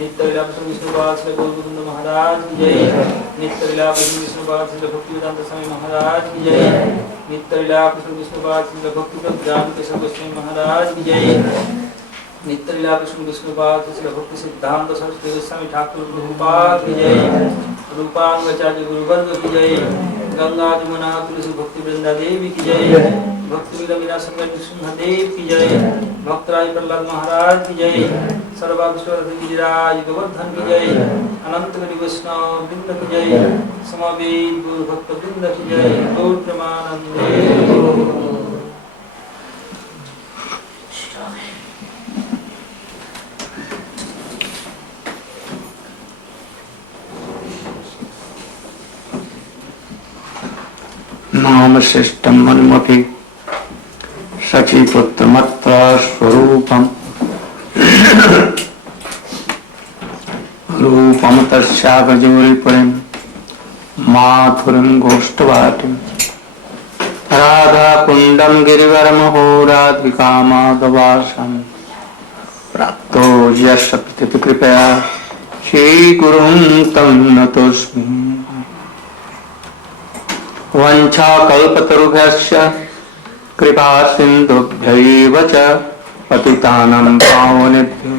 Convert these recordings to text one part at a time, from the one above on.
नित्यलीला विष्णुपाद श्री गोविंद महाराज की जय। नित्यलीला विष्णुपाद श्री भक्तिवेदांत स्वामी महाराज की जय। नित्यलीला विष्णुपाद श्री भक्तिवेदांत ज्ञान केशव गोस्वामी महाराज की जय। नित्यलीला विष्णुपाद श्री भक्ति सिद्धांत सरस्वती गोस्वामी ठाकुर प्रभुपाद की जय। रूपांगाचार्य गुरुवर्ग की जय। गंगा जमुना तुलसी भक्ति वृंदा देवी की जय। भक्ति विलमिना संगम सिंह देव की जय। भक्तराज प्रहलाद महाराज की जय। सर्वाधिष्ठाता गिरिराज गोवर्धन की जय। अनंत कोटि वैष्णव वृंद की जय। समवेत गुरु भक्त वृंद की जय। गौर प्रेमानंदे। नाम श्रेष्ठम मनुमपि सखीपुत्रमत्र स्वरूपम रूपम तस्यागजोरिपुरीं माथुरीं गोष्ठवाटिं राधाकुण्डं गिरिवरमहो राधिकामाधवासं प्राप्तो यस्य कृपया श्रीगुरुं तं नतोऽस्मि। वंशाकल्पतरुभ्यश्च कृपा सिन्धुभ्यैव च पतितानां पावनेभ्यो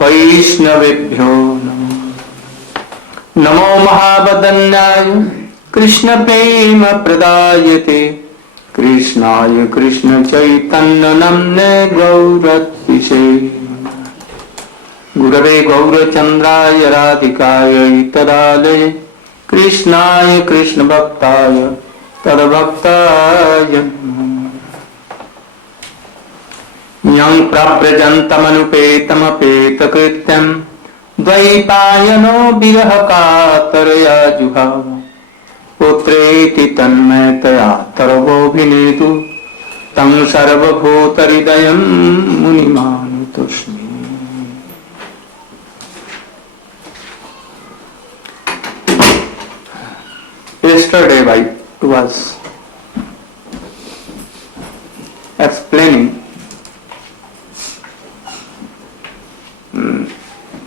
वैष्णवेभ्यो नमो। नमो महावदन्याय कृष्णप्रेम प्रदायते कृष्णाय कृष्णचैतन्यनाम्ने गौरतिसे गुरवे गौरचन्द्राय राधिकायै तदालये कृष्णाय कृष्णभक्ताय तद्भक्ताय यं प्रव्रजन्तमनुपेतमपेतकृत्यं द्वैपायनो विरहकातरया जुहाव पुत्रेति तन्मयतया तरवोऽभिनेतु तं सर्वभूतहृदयं मुनिमानुतोऽस्मि। Yesterday I was explaining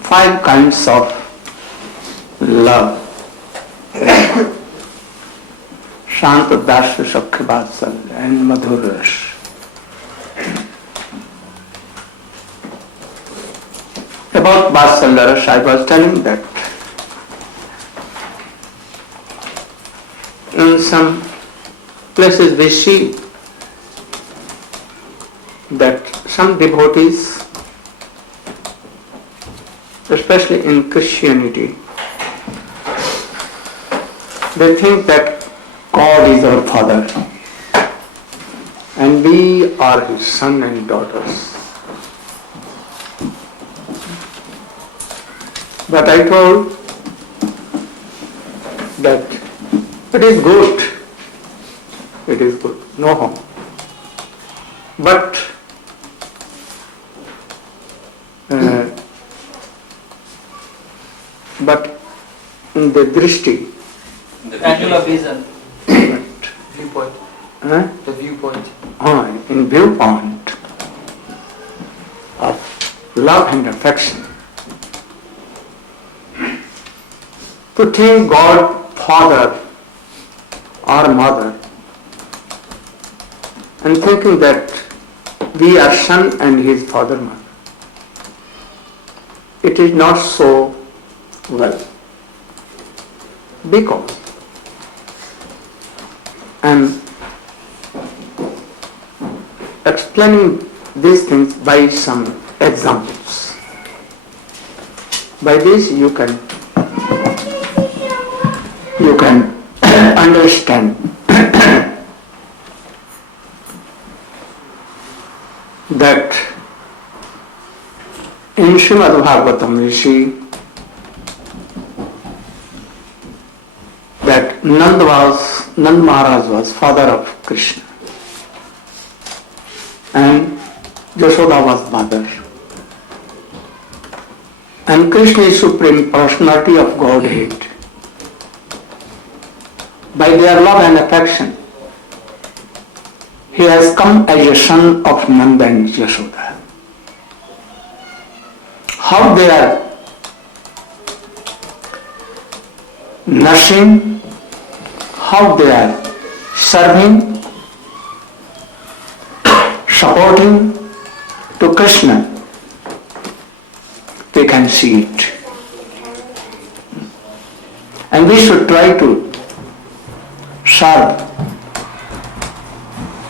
5 kinds of love. Shanta Dasya Sakya Vatsalya and Madhur Ras. About Vatsalya Ras I was telling that in some places we see that some devotees, especially in Christianity, they think that God is our Father and we are His son and daughters. But I told that it is good, no harm. But in the drishti, the angle of vision, viewpoint, the viewpoint. In viewpoint of love and affection, to think God Father or Mother and thinking that we are son and his father mother, it is not so well, because I am explaining these things by some examples. By this you can understand that in Srimad Bhagavatam we see that Nand Maharaj was father of Krishna, and Yashoda was mother. And Krishna is Supreme Personality of Godhead. By their love and affection, he has come as a son of Nanda and Yashoda. How they are nursing, how they are serving, supporting to Krishna, they can see it. And we should try to serve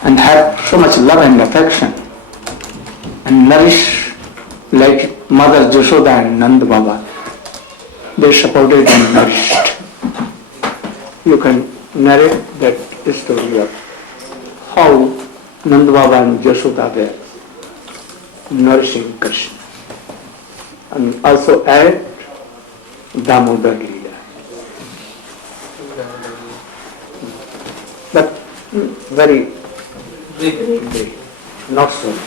and have so much love and affection and nourish like Mother Jashoda and Nanda Baba. They supported and nourished. You can narrate that story of how Nanda Baba and Jashoda were nourishing Krishna. And also add Damodar Leela. But very big, not so much.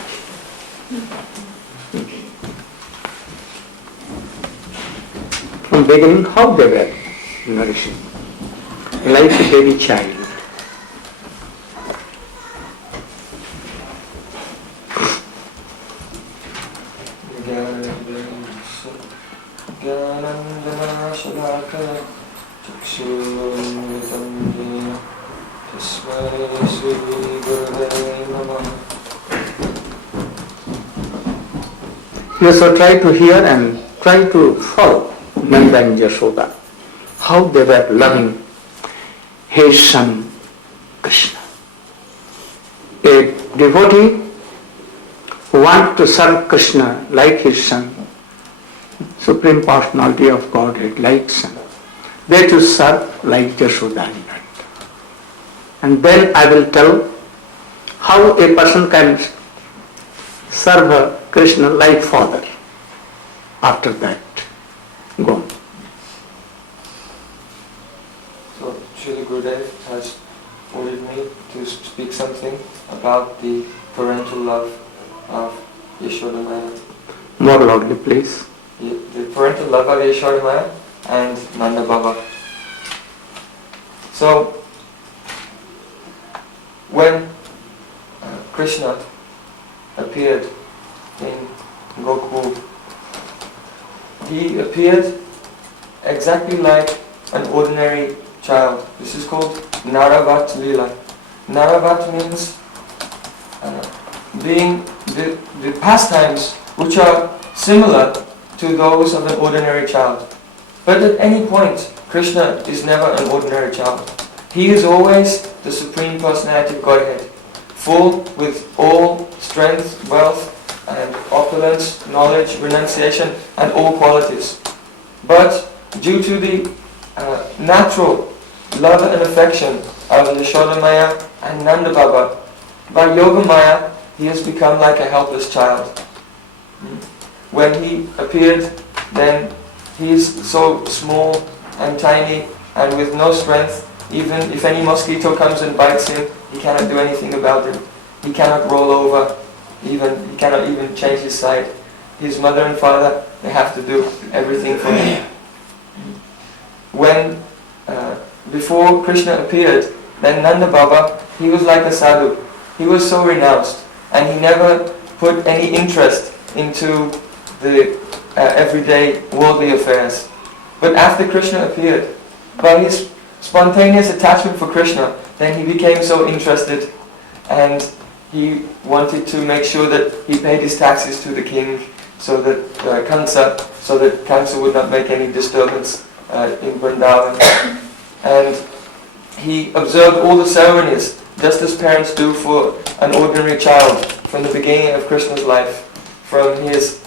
From beginning, how they were nourishing, like a baby child. You should try to hear and try to follow Nanda and Yashoda, how they were loving his son Krishna. A devotee who wants to serve Krishna like his son, Supreme Personality of Godhead like son, they to serve like Yashoda and Nanda. And then I will tell how a person can serve Krishna like father. After that, go on. So, Srila Gurudev has ordered me to speak something about the parental love of Yashoda Maya. More loudly, please. The parental love of Yashoda Maya and Nanda Baba. So, when Krishna appeared in Gokul, he appeared exactly like an ordinary child. This is called Naravat Leela. Naravat means being the pastimes which are similar to those of an ordinary child. But at any point, Krishna is never an ordinary child. He is always the Supreme Personality of Godhead, full with all strength, wealth, and opulence, knowledge, renunciation, and all qualities. But due to the natural love and affection of Yashoda Maya and Nanda Baba, by Yoga Maya, he has become like a helpless child. When he appeared, then he is so small and tiny and with no strength. Even if any mosquito comes and bites him, he cannot do anything about it. He cannot roll over. He cannot even change his side. His mother and father, they have to do everything for him. When, before Krishna appeared, then Nanda Baba, he was like a sadhu. He was so renounced, and he never put any interest into the everyday worldly affairs. But after Krishna appeared, by his spontaneous attachment for Krishna, then he became so interested, and he wanted to make sure that he paid his taxes to the king, so that Kansa would not make any disturbance in Vrindavan. And he observed all the ceremonies, just as parents do for an ordinary child, from the beginning of Krishna's life, from his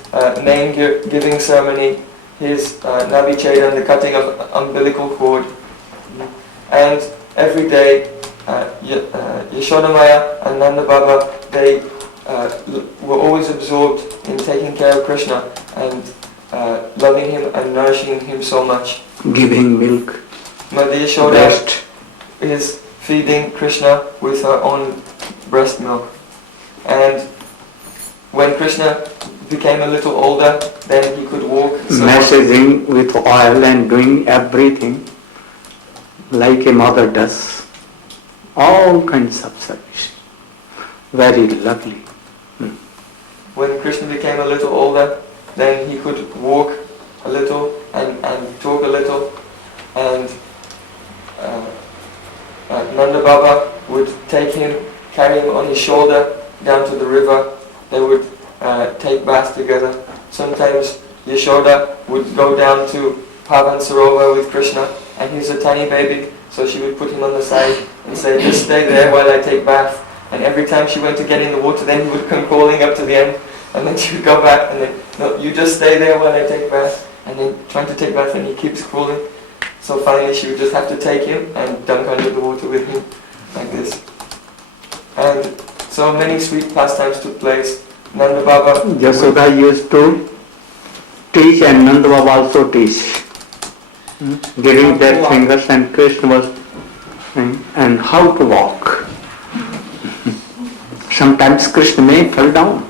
name-giving ceremony, his Navichedan, the cutting of umbilical cord, and every day Yashoda Maya and Nanda Baba, they were always absorbed in taking care of Krishna and loving him and nourishing him so much. Giving milk. Mother Yashoda is feeding Krishna with her own breast milk. And when when Krishna became a little older, then he could walk. Messaging with oil and doing everything like a mother does. All kinds of service. Very lovely. When Krishna became a little older, then he could walk a little and talk a little, and Nanda Baba would take him, carry him on his shoulder down to the river. They would take baths together. Sometimes Yashoda would go down to Pavan Sarovar with Krishna, and he's a tiny baby, so she would put him on the side and say, just stay there while I take bath. And every time she went to get in the water, then he would come crawling up to the end, and then she would go back, and then, no, you just stay there while I take bath. And then trying to take bath, and he keeps crawling. So finally she would just have to take him and dunk under the water with him, like this. And so many sweet pastimes took place. Nanda Baba... Yashoda used to teach, and Nanda Baba also teach. Giving their fingers, and Krishna was and how to walk. Sometimes Krishna may fall down,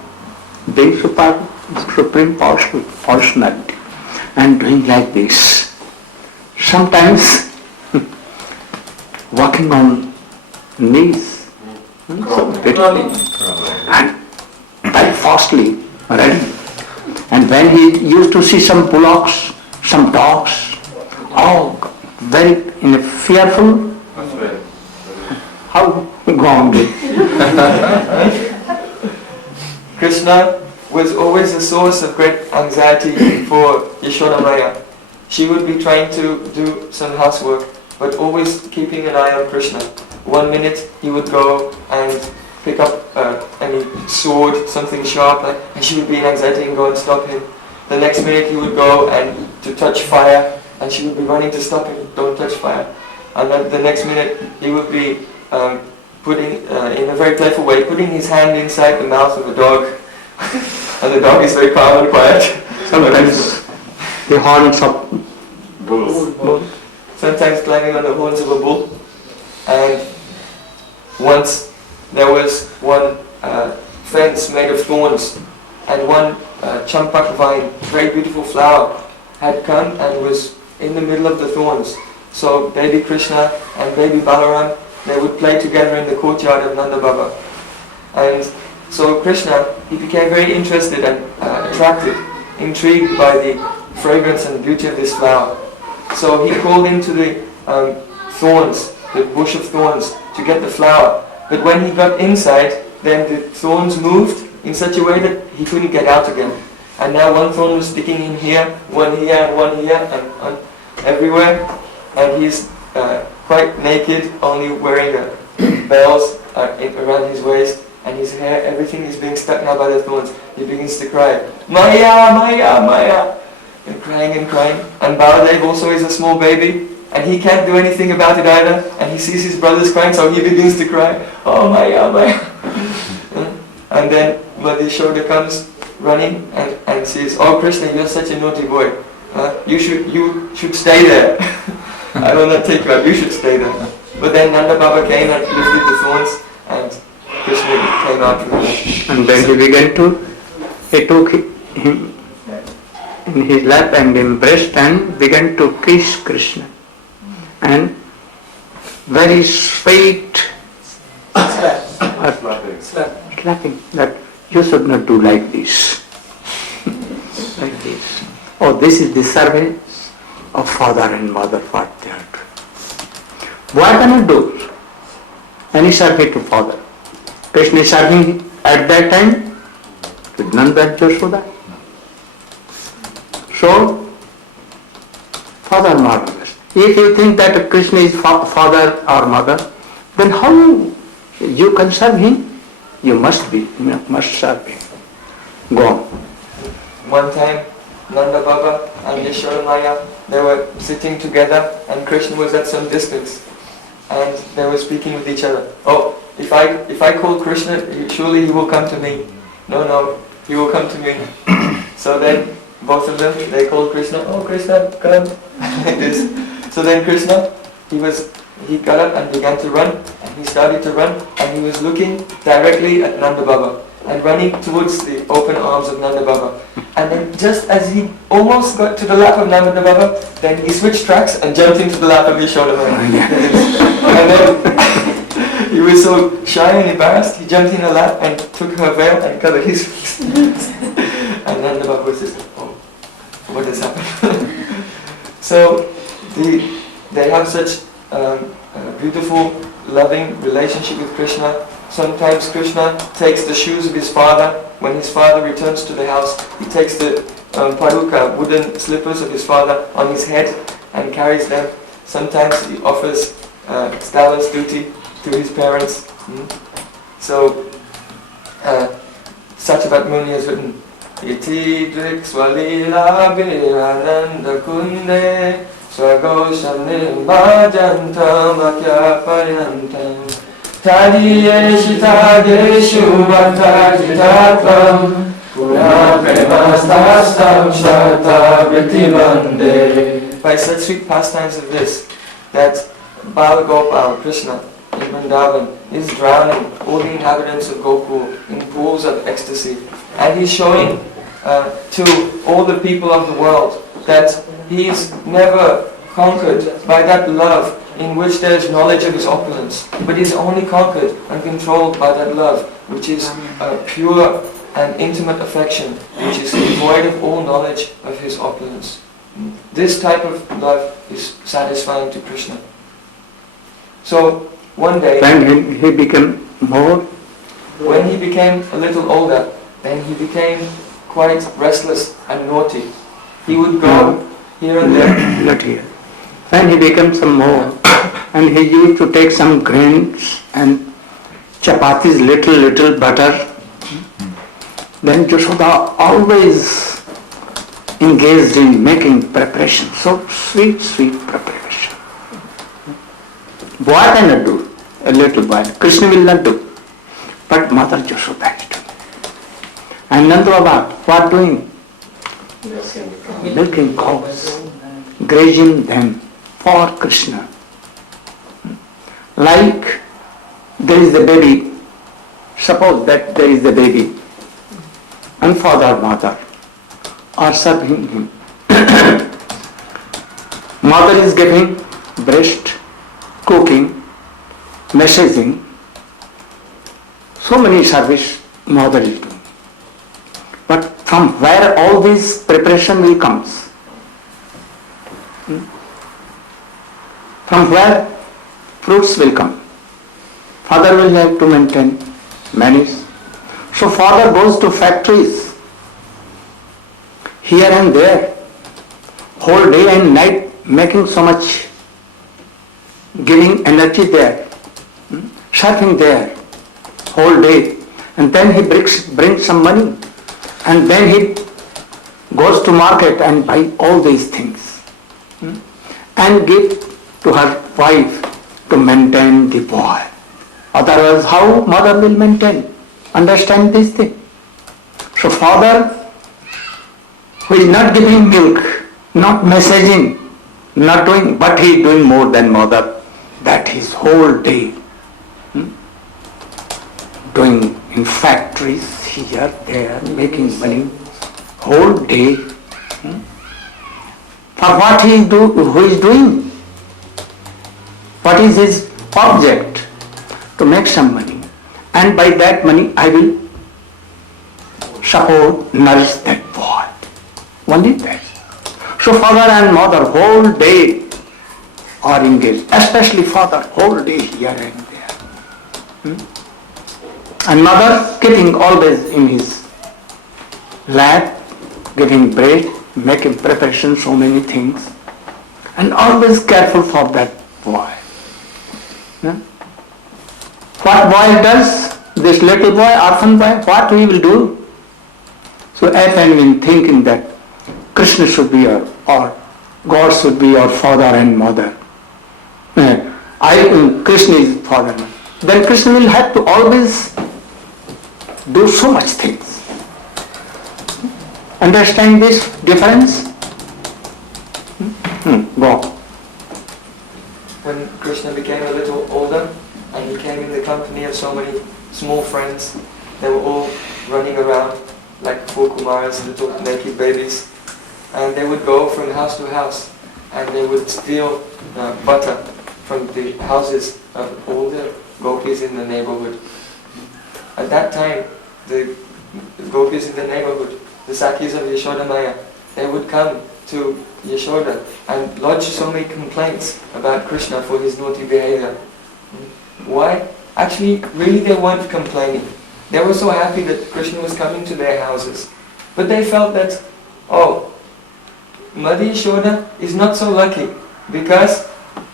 being supreme personality, and doing like this. Sometimes walking on knees, so and very fastly, ready. And when he used to see some bullocks, some dogs, all very fearful, how gone they? Krishna was always a source of great anxiety for Yashoda Maya. She would be trying to do some housework, but always keeping an eye on Krishna. 1 minute he would go and pick up any sword, something sharp, and she would be in anxiety and go and stop him. The next minute he would go and to touch fire, and she would be running to stop him, don't touch fire. And then the next minute he would be putting, in a very playful way, putting his hand inside the mouth of a dog. And the dog is very calm and quiet. Sometimes the horns of bulls. Sometimes climbing on the horns of a bull. And once there was one fence made of thorns, and one champak vine, very beautiful flower, had come and was in the middle of the thorns. So baby Krishna and baby Balaram, they would play together in the courtyard of Nanda Baba. And so Krishna, he became very interested and attracted, intrigued by the fragrance and beauty of this flower. So he crawled into the thorns, the bush of thorns, to get the flower. But when he got inside, then the thorns moved in such a way that he couldn't get out again. And now one thorn was sticking in here, and one here, and everywhere. And he's quite naked, only wearing bells around his waist, and his hair, everything is being stuck now by the thorns. He begins to cry, Maya, Maya, Maya, and crying and crying. And Baladev also is a small baby, and he can't do anything about it either, and he sees his brothers crying, so he begins to cry, oh Maya, Maya. And then Yashoda comes running and says, oh Krishna, you're such a naughty boy. You should stay there. I will not take you out, you should stay there. But then Nanda Baba came and lifted the thorns, and Krishna came out from there. And then he took him in his lap and embraced and began to kiss Krishna. And very sweet slapping, that you should not do like this. Like this. Oh, this is the service of father and mother, what they are doing. Why cannot do any service to father? Krishna is serving at that time with Nanda and Yashoda. So, father marvelous. If you think that Krishna is father or mother, then how you can serve him? You must serve him. Go on. One time, Nanda Baba and Yashoda Maya, they were sitting together, and Krishna was at some distance, and they were speaking with each other. Oh, if I call Krishna, surely he will come to me. No, he will come to me. So then both of them, they called Krishna, oh Krishna, come, like this. So then Krishna, he got up and began to run, and he started to run, and he was looking directly at Nanda Baba. and running towards the open arms of Nanda Baba. And then just as he almost got to the lap of Nanda Baba, then he switched tracks and jumped into the lap of Yashoda Maya. And then he was so shy and embarrassed, he jumped in her lap and took her veil and covered his face. And Nanda Baba was just, oh, what has happened? So they have such a beautiful, loving relationship with Krishna. Sometimes Krishna takes the shoes of his father. When his father returns to the house, he takes the paduka, wooden slippers of his father on his head and carries them. Sometimes he offers Stala's duty to his parents. So Satyavat Muni has written, Iti drik swalila birananda kunde swagoshanim bhajantam akya paryantam tadiye shitageshu bhattajitatvam pura premastastam shata vrittibande. By such sweet pastimes of this, that Bala Gopal, Krishna, in Vrindavan, is drowning all the inhabitants of Gokul in pools of ecstasy. And he's showing to all the people of the world that he is never conquered by that love in which there is knowledge of his opulence, but is only conquered and controlled by that love which is pure and intimate affection, which is devoid of all knowledge of his opulence. This type of love is satisfying to Krishna. So one day, When he became more, when he became a little older, then he became quite restless and naughty. He would go here and there. not here. When he became some more, and he used to take some grains and chapatis, little butter, then Yashoda always engaged in making preparation, so sweet preparation. Boy cannot do, a little boy, Krishna will not do, but Mother Yashoda is doing. And Nanda Baba, what doing? Milking cows, grazing them for Krishna. Like there is a baby, suppose that there is a baby, and father, mother are serving him. Mother is giving breast, cooking, messaging, so many service mother is doing. But from where all this preparation will come? From where fruits will come? Father will have to maintain manage. So father goes to factories, here and there, whole day and night making so much, giving energy there, serving there, whole day, and then he brings some money, and then he goes to market and buy all these things, and give to her wife to maintain the boy. Otherwise, how mother will maintain? Understand this thing. So father, who is not giving milk, not messaging, not doing, but he is doing more than mother, that his whole day doing in factories, here, there, making money, whole day. For what who is doing? What is his object? To make some money. And by that money I will support, nourish that boy. Only that. So father and mother whole day are engaged, especially father whole day here and there. And mother keeping always in his lap, giving bread, making preparation, so many things, and always careful for that boy. What boy does, this little boy, orphan boy, what he will do? So if I am thinking that Krishna should be or God should be our father and mother, Krishna is father, then Krishna will have to always do so much things. Understand this difference? Go. When Krishna became a little older and he came in the company of so many small friends, they were all running around like 4 Kumaras, little naked babies. And they would go from house to house and they would steal butter from the houses of all the gopis in the neighborhood. At that time, the gopis in the neighborhood, the Sakhis of Yashoda Maya, they would come to Yashoda and lodge so many complaints about Krishna for his naughty behavior. Why? Actually, really they weren't complaining. They were so happy that Krishna was coming to their houses. But they felt that, oh, Mother Yashoda is not so lucky because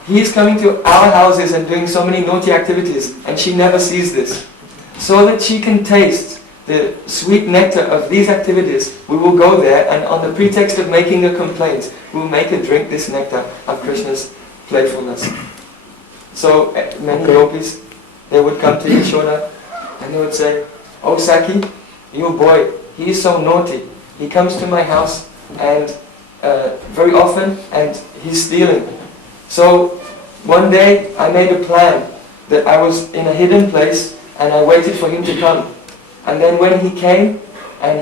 he is coming to our houses and doing so many naughty activities and she never sees this. So that she can taste the sweet nectar of these activities, we will go there and on the pretext of making a complaint, we will make her drink this nectar of Krishna's playfulness. So many gopis, they would come to Yashoda and they would say, "Oh Sakhi, your boy, he is so naughty. He comes to my house and very often and he's stealing." So one day I made a plan that I was in a hidden place and I waited for him to come. And then when he came and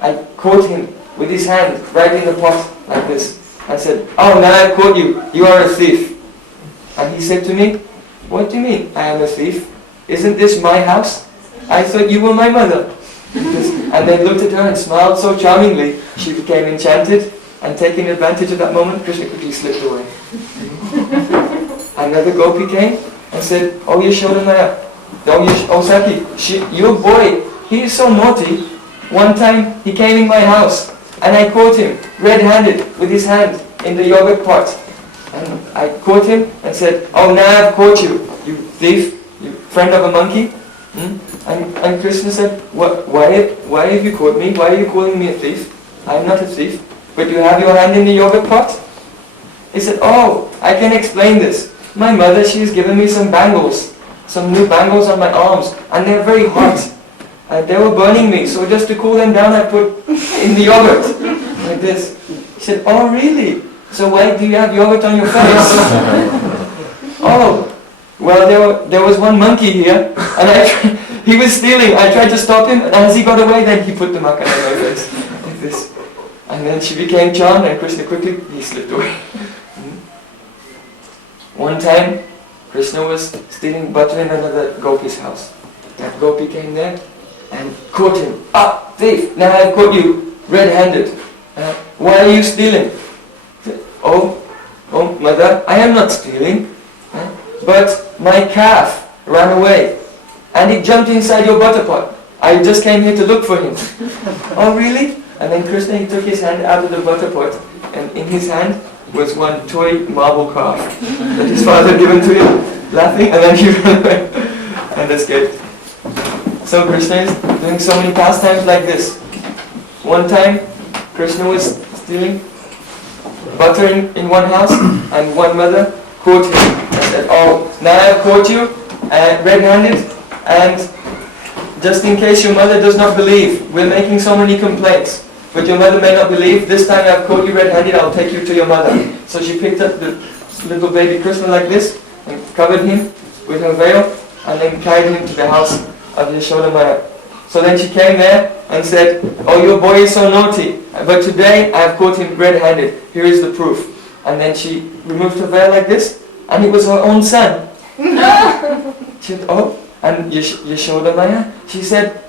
I caught him with his hand right in the pot like this. I said, "Oh, now I caught you. You are a thief." And he said to me, "What do you mean I am a thief? Isn't this my house? I thought you were my mother." And then looked at her and smiled so charmingly. She became enchanted and taking advantage of that moment, Krishna quickly slipped away. Another gopi came and said, "Oh Yashoda Maya, oh Sakhi, your boy, he is so naughty. One time he came in my house and I caught him red-handed with his hand in the yogurt pot. And I caught him and said, 'Oh, now I've caught you, you thief, you friend of a monkey.'" And Krishna said, why have you caught me? Why are you calling me a thief? I am not a thief. But you have your hand in the yogurt pot? He said, "Oh, I can explain this. My mother, she has given me some bangles. Some new bangles on my arms, and they're very hot. They were burning me, so just to cool them down I put in the yogurt, like this." He said, "Oh really? So why do you have yogurt on your face?" "Oh, well there was one monkey here, and he was stealing. I tried to stop him, and as he got away, then he put the makan on my face, like this." And then she became charmed, and Krishna quickly, he slipped away. One time, Krishna was stealing butter in another gopi's house. That gopi came there and caught him. "Ah, thief, now I've caught you red-handed. Why are you stealing?" Oh, mother, I am not stealing. But my calf ran away and it jumped inside your butter pot. I just came here to look for him." "Oh really?" And then Krishna, he took his hand out of the butter pot and in his hand was one toy marble calf that his father had given to him, laughing, and then he ran away and escaped. So Krishna is doing so many pastimes like this. One time, Krishna was stealing butter in one house, and one mother caught him and said, "Oh, now I have caught you red-handed, and just in case your mother does not believe, we're making so many complaints. But your mother may not believe, this time I've caught you red-handed, I'll take you to your mother." So she picked up the little baby Krishna like this, and covered him with her veil, and then carried him to the house of Yashoda Maya. So then she came there and said, "Oh, your boy is so naughty, but today I have caught him red-handed, here is the proof." And then she removed her veil like this, and it was her own son. She said, "Oh," and Yashoda Maya, she said,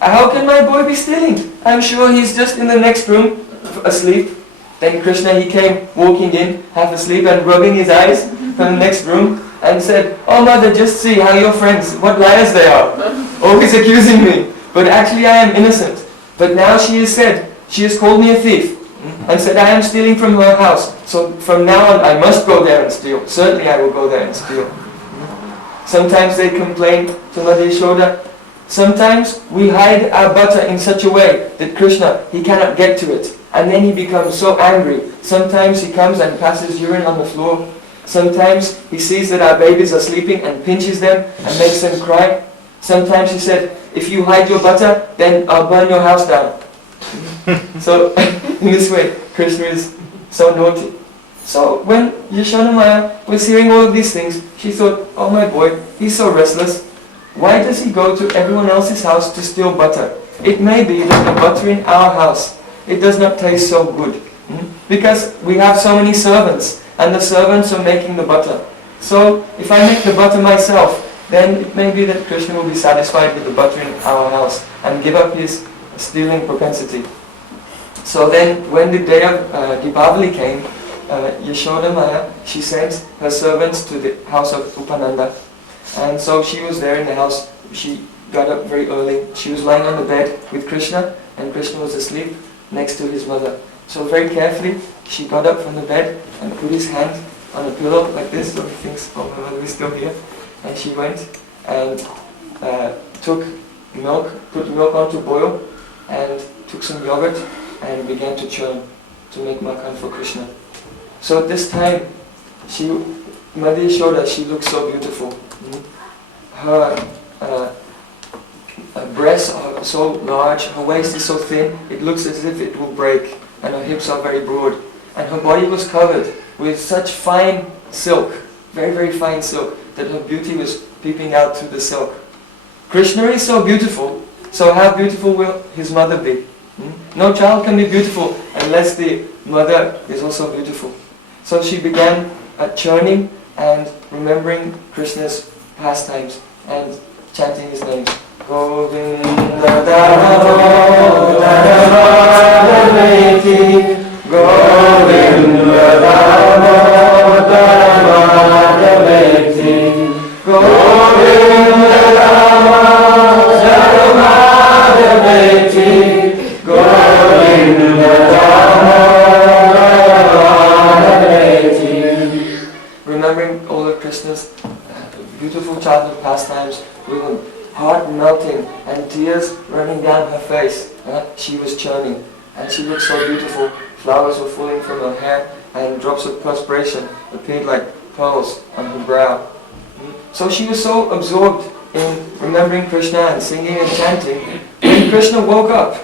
"How can my boy be stealing? I'm sure he's just in the next room asleep." Then Krishna, he came walking in, half asleep and rubbing his eyes from the next room and said, "Oh mother, just see how your friends, what liars they are, always accusing me. But actually I am innocent. But now she has called me a thief and said I am stealing from her house. So from now on I must go there and steal. Certainly I will go there and steal." Sometimes they complain to Mother Yashoda, "Sometimes we hide our butter in such a way that Krishna, he cannot get to it. And then he becomes so angry. Sometimes he comes and passes urine on the floor. Sometimes he sees that our babies are sleeping and pinches them and makes them cry. Sometimes he said, 'If you hide your butter, then I'll burn your house down.'" So in this way, Krishna is so naughty. So when Yashoda Maya was hearing all of these things, she thought, "Oh my boy, he's so restless. Why does he go to everyone else's house to steal butter? It may be that the butter in our house, it does not taste so good. Because we have so many servants, and the servants are making the butter. So if I make the butter myself, then it may be that Krishna will be satisfied with the butter in our house and give up his stealing propensity. So then when the day of Deepavali came, Yashoda Maya, she sent her servants to the house of Upananda. And so she was there in the house. She got up very early. She was lying on the bed with Krishna, and Krishna was asleep next to his mother. So very carefully, she got up from the bed and put his hand on a pillow like this, so he thinks, oh, my mother is still here. And she went and took milk, put milk on to boil, and took some yogurt and began to churn to make makhan for Krishna. So at this time, Mother Yashoda, she looked so beautiful. Her breasts are so large, her waist is so thin, it looks as if it will break, and her hips are very broad. And her body was covered with such fine silk, very, very fine silk, that her beauty was peeping out through the silk. Krishna is so beautiful, so how beautiful will his mother be? No child can be beautiful unless the mother is also beautiful. So she began churning and remembering Krishna's pastimes and chanting his names. Govinda Damodaramati, Govinda Damodaramati, Govinda Damodaramati, Govinda Damodaramati. Remembering all of Krishna's beautiful childhood pastimes with a heart melting and tears running down her face. She was churning and she looked so beautiful. Flowers were falling from her hair and drops of perspiration appeared like pearls on her brow. So she was so absorbed in remembering Krishna and singing and chanting. When Krishna woke up,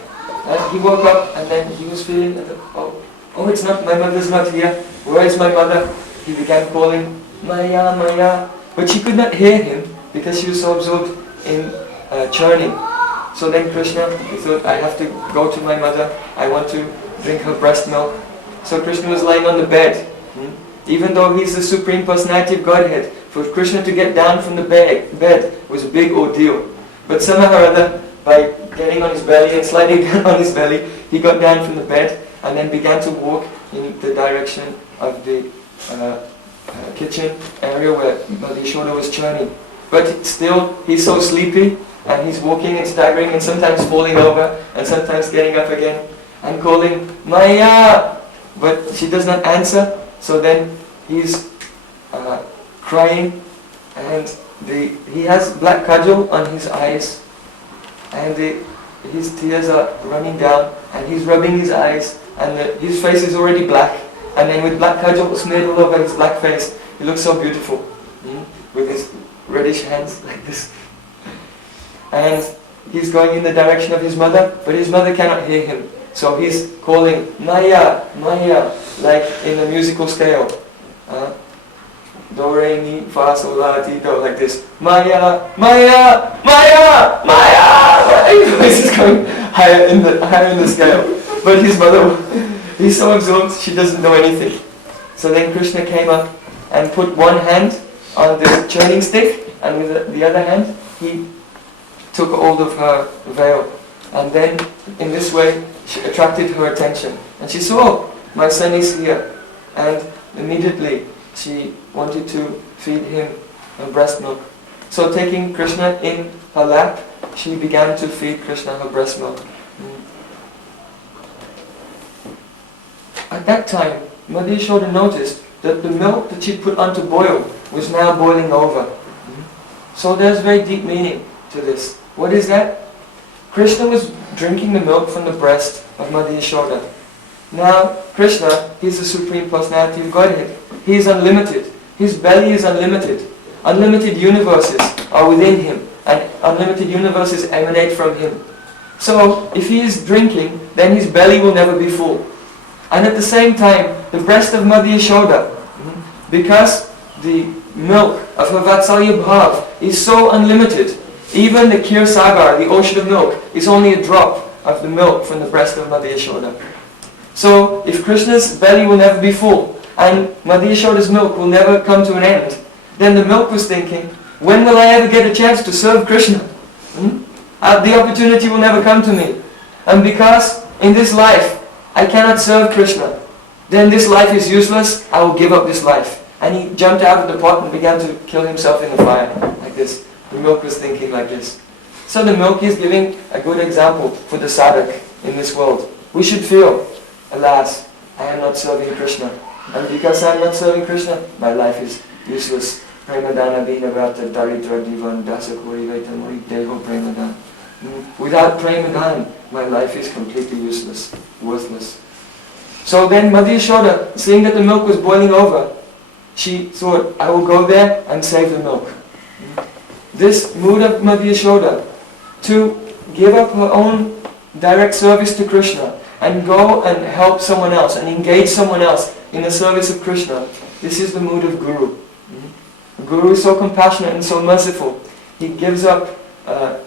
he woke up and then he was feeling, oh, it's not, my mother's not here. Where is my mother? He began calling, Maya, Maya. But she could not hear him because she was so absorbed in churning. So then Krishna, he thought, I have to go to my mother. I want to drink her breast milk. So Krishna was lying on the bed. Even though he's the Supreme Personality of Godhead, for Krishna to get down from the bed was a big ordeal. But somehow or other, by getting on his belly and sliding down on his belly, he got down from the bed and then began to walk in the direction of the kitchen area where Mother Yashoda was churning. But still, he's so sleepy and he's walking and staggering and sometimes falling over and sometimes getting up again and calling, Maya! But she does not answer. So then he's crying and he has black kajal on his eyes and his tears are running down and he's rubbing his eyes and his face is already black. And then with black kajal smeared all over his black face, he looks so beautiful with his reddish hands like this. And he's going in the direction of his mother, but his mother cannot hear him. So he's calling, Maya, Maya, like in a musical scale. Do, re, mi, fa, sol, la, ti, do, like this. Maya, Maya, Maya, Maya! His voice is going higher in the scale. But his mother, he's so absorbed, she doesn't know anything. So then Krishna came up and put one hand on the churning stick, and with the other hand, he took hold of her veil. And then, in this way, she attracted her attention. And she saw, oh, my son is here. And immediately, she wanted to feed him breast milk. So taking Krishna in her lap, she began to feed Krishna her breast milk. At that time, Mother Yashoda noticed that the milk that she put on to boil was now boiling over. So there's very deep meaning to this. What is that? Krishna was drinking the milk from the breast of Mother Yashoda. Now, Krishna, he's the Supreme Personality of Godhead. He is unlimited. His belly is unlimited. Unlimited universes are within him, and unlimited universes emanate from him. So, if he is drinking, then his belly will never be full. And at the same time, the breast of Mother Yashoda, because the milk of her Vatsalya Bhav is so unlimited, Even the Kir Sagar, the ocean of milk, is only a drop of the milk from the breast of Mother Yashoda. So if Krishna's belly will never be full, and Mother Yashoda's milk will never come to an end, then the milk was thinking, when will I ever get a chance to serve Krishna? The opportunity will never come to me. And because in this life I cannot serve Krishna, then this life is useless, I will give up this life. And he jumped out of the pot and began to kill himself in the fire, like this. The milk was thinking like this. So the milk is giving a good example for the sadhak in this world. We should feel, alas, I am not serving Krishna. And because I am not serving Krishna, my life is useless. Premadana bhinavata daridra divan dasakuri vetamuri deho premadana. Without premadana, my life is completely useless, worthless. So then Mother Yashoda, seeing that the milk was boiling over, she thought, I will go there and save the milk. This mood of Mother Yashoda, to give up her own direct service to Krishna and go and help someone else and engage someone else in the service of Krishna, this is the mood of Guru. Guru is so compassionate and so merciful. He gives up,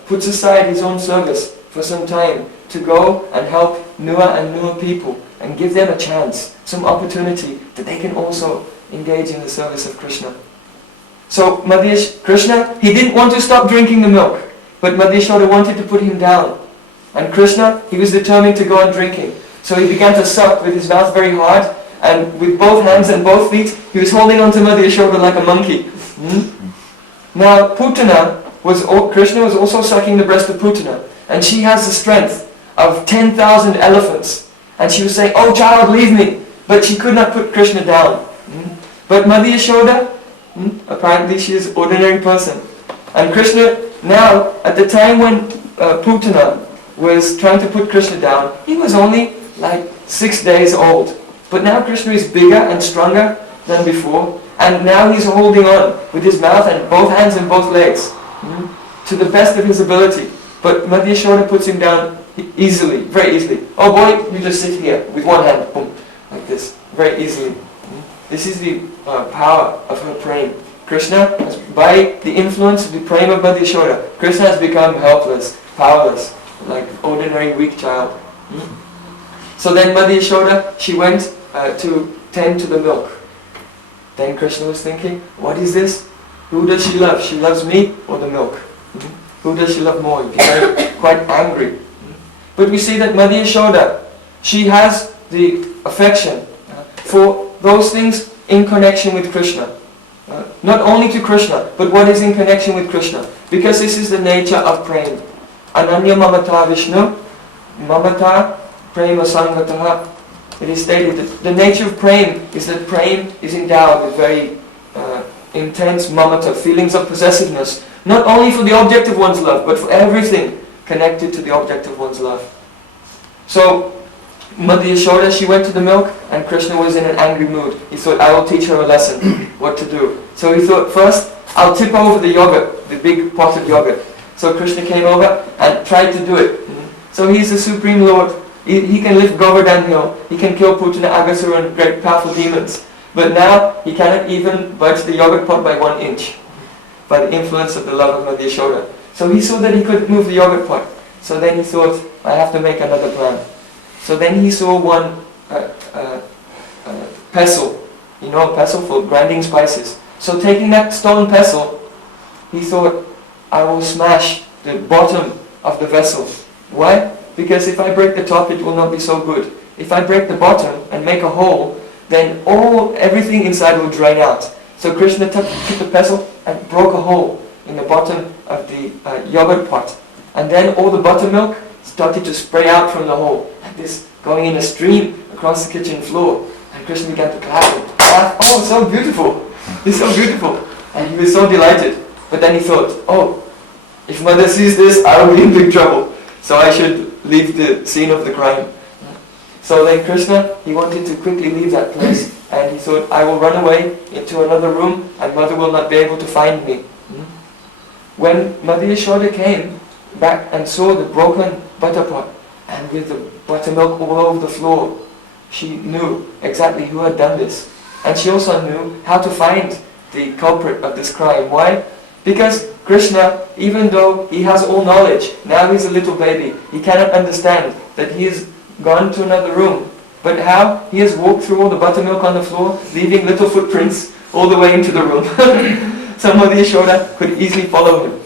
puts aside his own service for some time to go and help newer and newer people and give them a chance, some opportunity that they can also engage in the service of Krishna. So Krishna, he didn't want to stop drinking the milk, but Mother Yashoda wanted to put him down. And Krishna, he was determined to go on drinking. So he began to suck with his mouth very hard, and with both hands and both feet, he was holding on to Mother Yashoda like a monkey. Now Putana, Krishna was also sucking the breast of Putana, and she has the strength of 10,000 elephants. And she was saying, oh child, leave me. But she could not put Krishna down. But Mother Yashoda, apparently she is an ordinary person. And Krishna, now, at the time when Putana was trying to put Krishna down, he was only like 6 days old. But now Krishna is bigger and stronger than before. And now he's holding on with his mouth and both hands and both legs to the best of his ability. But Mother Yashoda puts him down easily, very easily. Oh boy, you just sit here with one hand, boom, like this, very easily. This is the power of her praying. Krishna, by the influence of the praying of Mother Yashoda, Krishna has become helpless, powerless, like ordinary weak child. So then Mother Yashoda, she went to tend to the milk. Then Krishna was thinking, what is this? Who does she love? She loves me or the milk? Who does she love more? He became quite angry. But we see that Mother Yashoda, she has the affection for those things in connection with Krishna. Not only to Krishna, but what is in connection with Krishna. Because this is the nature of prema. Ananya mamata Vishnu, mamata prema sangataha. It is stated that the nature of prema is that prema is endowed with very intense mamata, feelings of possessiveness. Not only for the object of one's love, but for everything connected to the object of one's love. So, Mother Yashoda, she went to the milk, and Krishna was in an angry mood. He thought, I will teach her a lesson, what to do. So he thought, first, I'll tip over the yogurt, the big pot of yogurt. So Krishna came over and tried to do it. So he's the Supreme Lord. He can lift Govardhan hill. He can kill Putana, Aghasura and great powerful demons. But now, he cannot even budge the yogurt pot by 1 inch. By the influence of the love of Mother Yashoda. So he saw that he could move the yogurt pot. So then he thought, I have to make another plan. So then he saw one pestle, a pestle for grinding spices. So taking that stone pestle, he thought, I will smash the bottom of the vessel. Why? Because if I break the top, it will not be so good. If I break the bottom and make a hole, then everything inside will drain out. So Krishna took the pestle and broke a hole in the bottom of the yogurt pot. And then all the buttermilk started to spray out from the hole, like this, going in a stream across the kitchen floor. And Krishna began to clap and laugh. Oh, so beautiful! It's so beautiful! And he was so delighted. But then he thought, oh, if Mother sees this, I will be in big trouble. So I should leave the scene of the crime. So then Krishna, he wanted to quickly leave that place. And he thought, I will run away into another room and Mother will not be able to find me. When Mother Yashoda came back and saw the broken butter pot and with the buttermilk all over the floor, she knew exactly who had done this. And she also knew how to find the culprit of this crime. Why? Because Krishna, even though he has all knowledge, now he's a little baby, he cannot understand that he has gone to another room. But how? He has walked through all the buttermilk on the floor, leaving little footprints all the way into the room. So Mother Yashoda could easily follow him.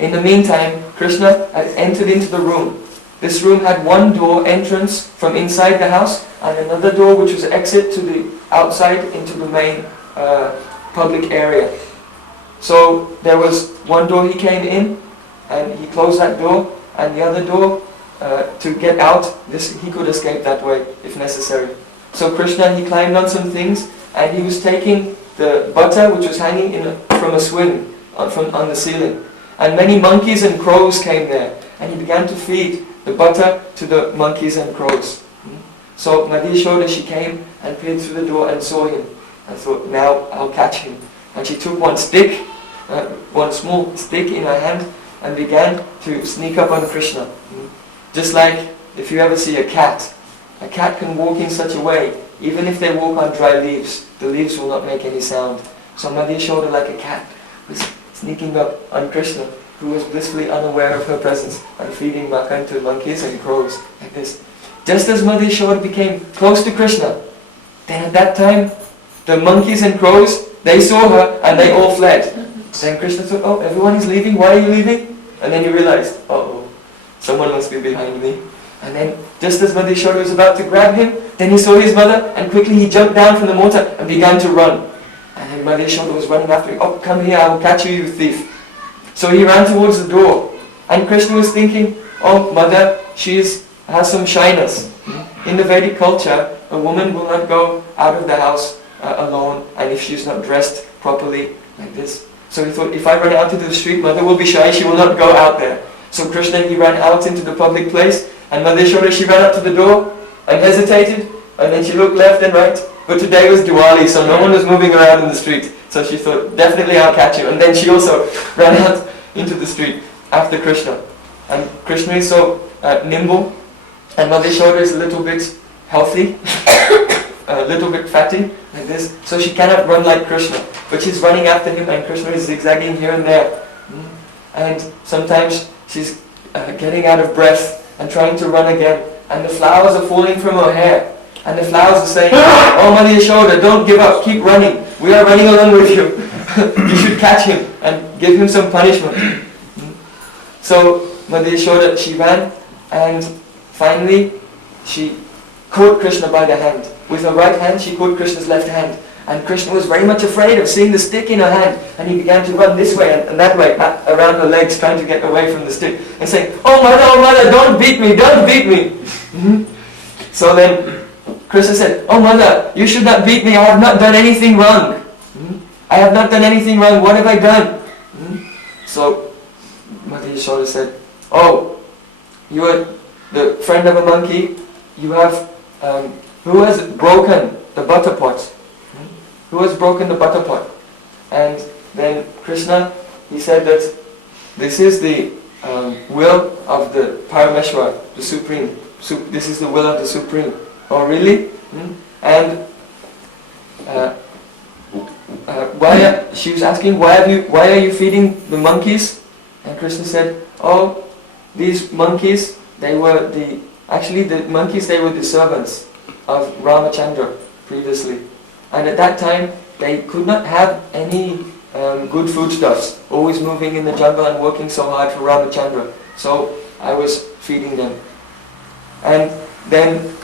In the meantime, Krishna had entered into the room. This room had one door entrance from inside the house and another door which was exit to the outside into the main public area. So there was one door he came in and he closed that door, and the other door to get out, he could escape that way if necessary. So Krishna, he climbed on some things and he was taking the butter which was hanging from a swing on the ceiling. And many monkeys and crows came there, and he began to feed the butter to the monkeys and crows. So Mother Yashoda, she came and peered through the door and saw him, and thought, now I'll catch him. And she took one small stick in her hand and began to sneak up on Krishna. Just like if you ever see a cat can walk in such a way, even if they walk on dry leaves, the leaves will not make any sound. So Mother Yashoda, like a cat, was sneaking up on Krishna, who was blissfully unaware of her presence, and feeding makan to monkeys and crows, like this. Just as Mother Yashoda became close to Krishna, then at that time, the monkeys and crows, they saw her and they all fled. Then Krishna thought, oh, everyone is leaving, why are you leaving? And then he realized, uh-oh, someone must be behind me. And then, just as Mother Yashoda was about to grab him, then he saw his mother, and quickly he jumped down from the mortar and began to run. And then Mother Yashoda was running after him, oh, come here, I will catch you, you thief. So he ran towards the door, and Krishna was thinking, oh, mother, she has some shyness. In the Vedic culture, a woman will not go out of the house alone, and if she's not dressed properly, like this. So he thought, if I run out into the street, mother will be shy, she will not go out there. So Krishna, he ran out into the public place, and Mother Yashoda, she ran up to the door and hesitated, and then she looked left and right. But today was Diwali, so no one was moving around in the street. So she thought, definitely I'll catch you. And then she also ran out into the street after Krishna. And Krishna is so nimble, and Mother Yashoda is a little bit healthy, a little bit fatty, like this. So she cannot run like Krishna. But she's running after him, and Krishna is zigzagging here and there. And sometimes she's getting out of breath and trying to run again. And the flowers are falling from her hair. And the flowers are saying, oh Mother Yashoda, don't give up, keep running. We are running along with you. You should catch him and give him some punishment. So Mother Yashoda, she ran, and finally she caught Krishna by the hand. With her right hand, she caught Krishna's left hand. And Krishna was very much afraid of seeing the stick in her hand. And he began to run this way and that way, around her legs, trying to get away from the stick. And saying, oh mother, don't beat me, don't beat me. So then Krishna said, oh mother, you should not beat me, I have not done anything wrong. I have not done anything wrong, what have I done? So Mother Yashoda said, oh, you are the friend of a monkey, you have, who has broken the butter pot? Who has broken the butter pot? And then Krishna, he said that this is the will of the Parameshwar, the Supreme. This is the will of the Supreme. Oh really? And she was asking, why are you feeding the monkeys? And Krishna said, oh, these monkeys, they were the servants of Ramachandra previously. And at that time, they could not have any good foodstuffs, always moving in the jungle and working so hard for Ramachandra. So I was feeding them. And then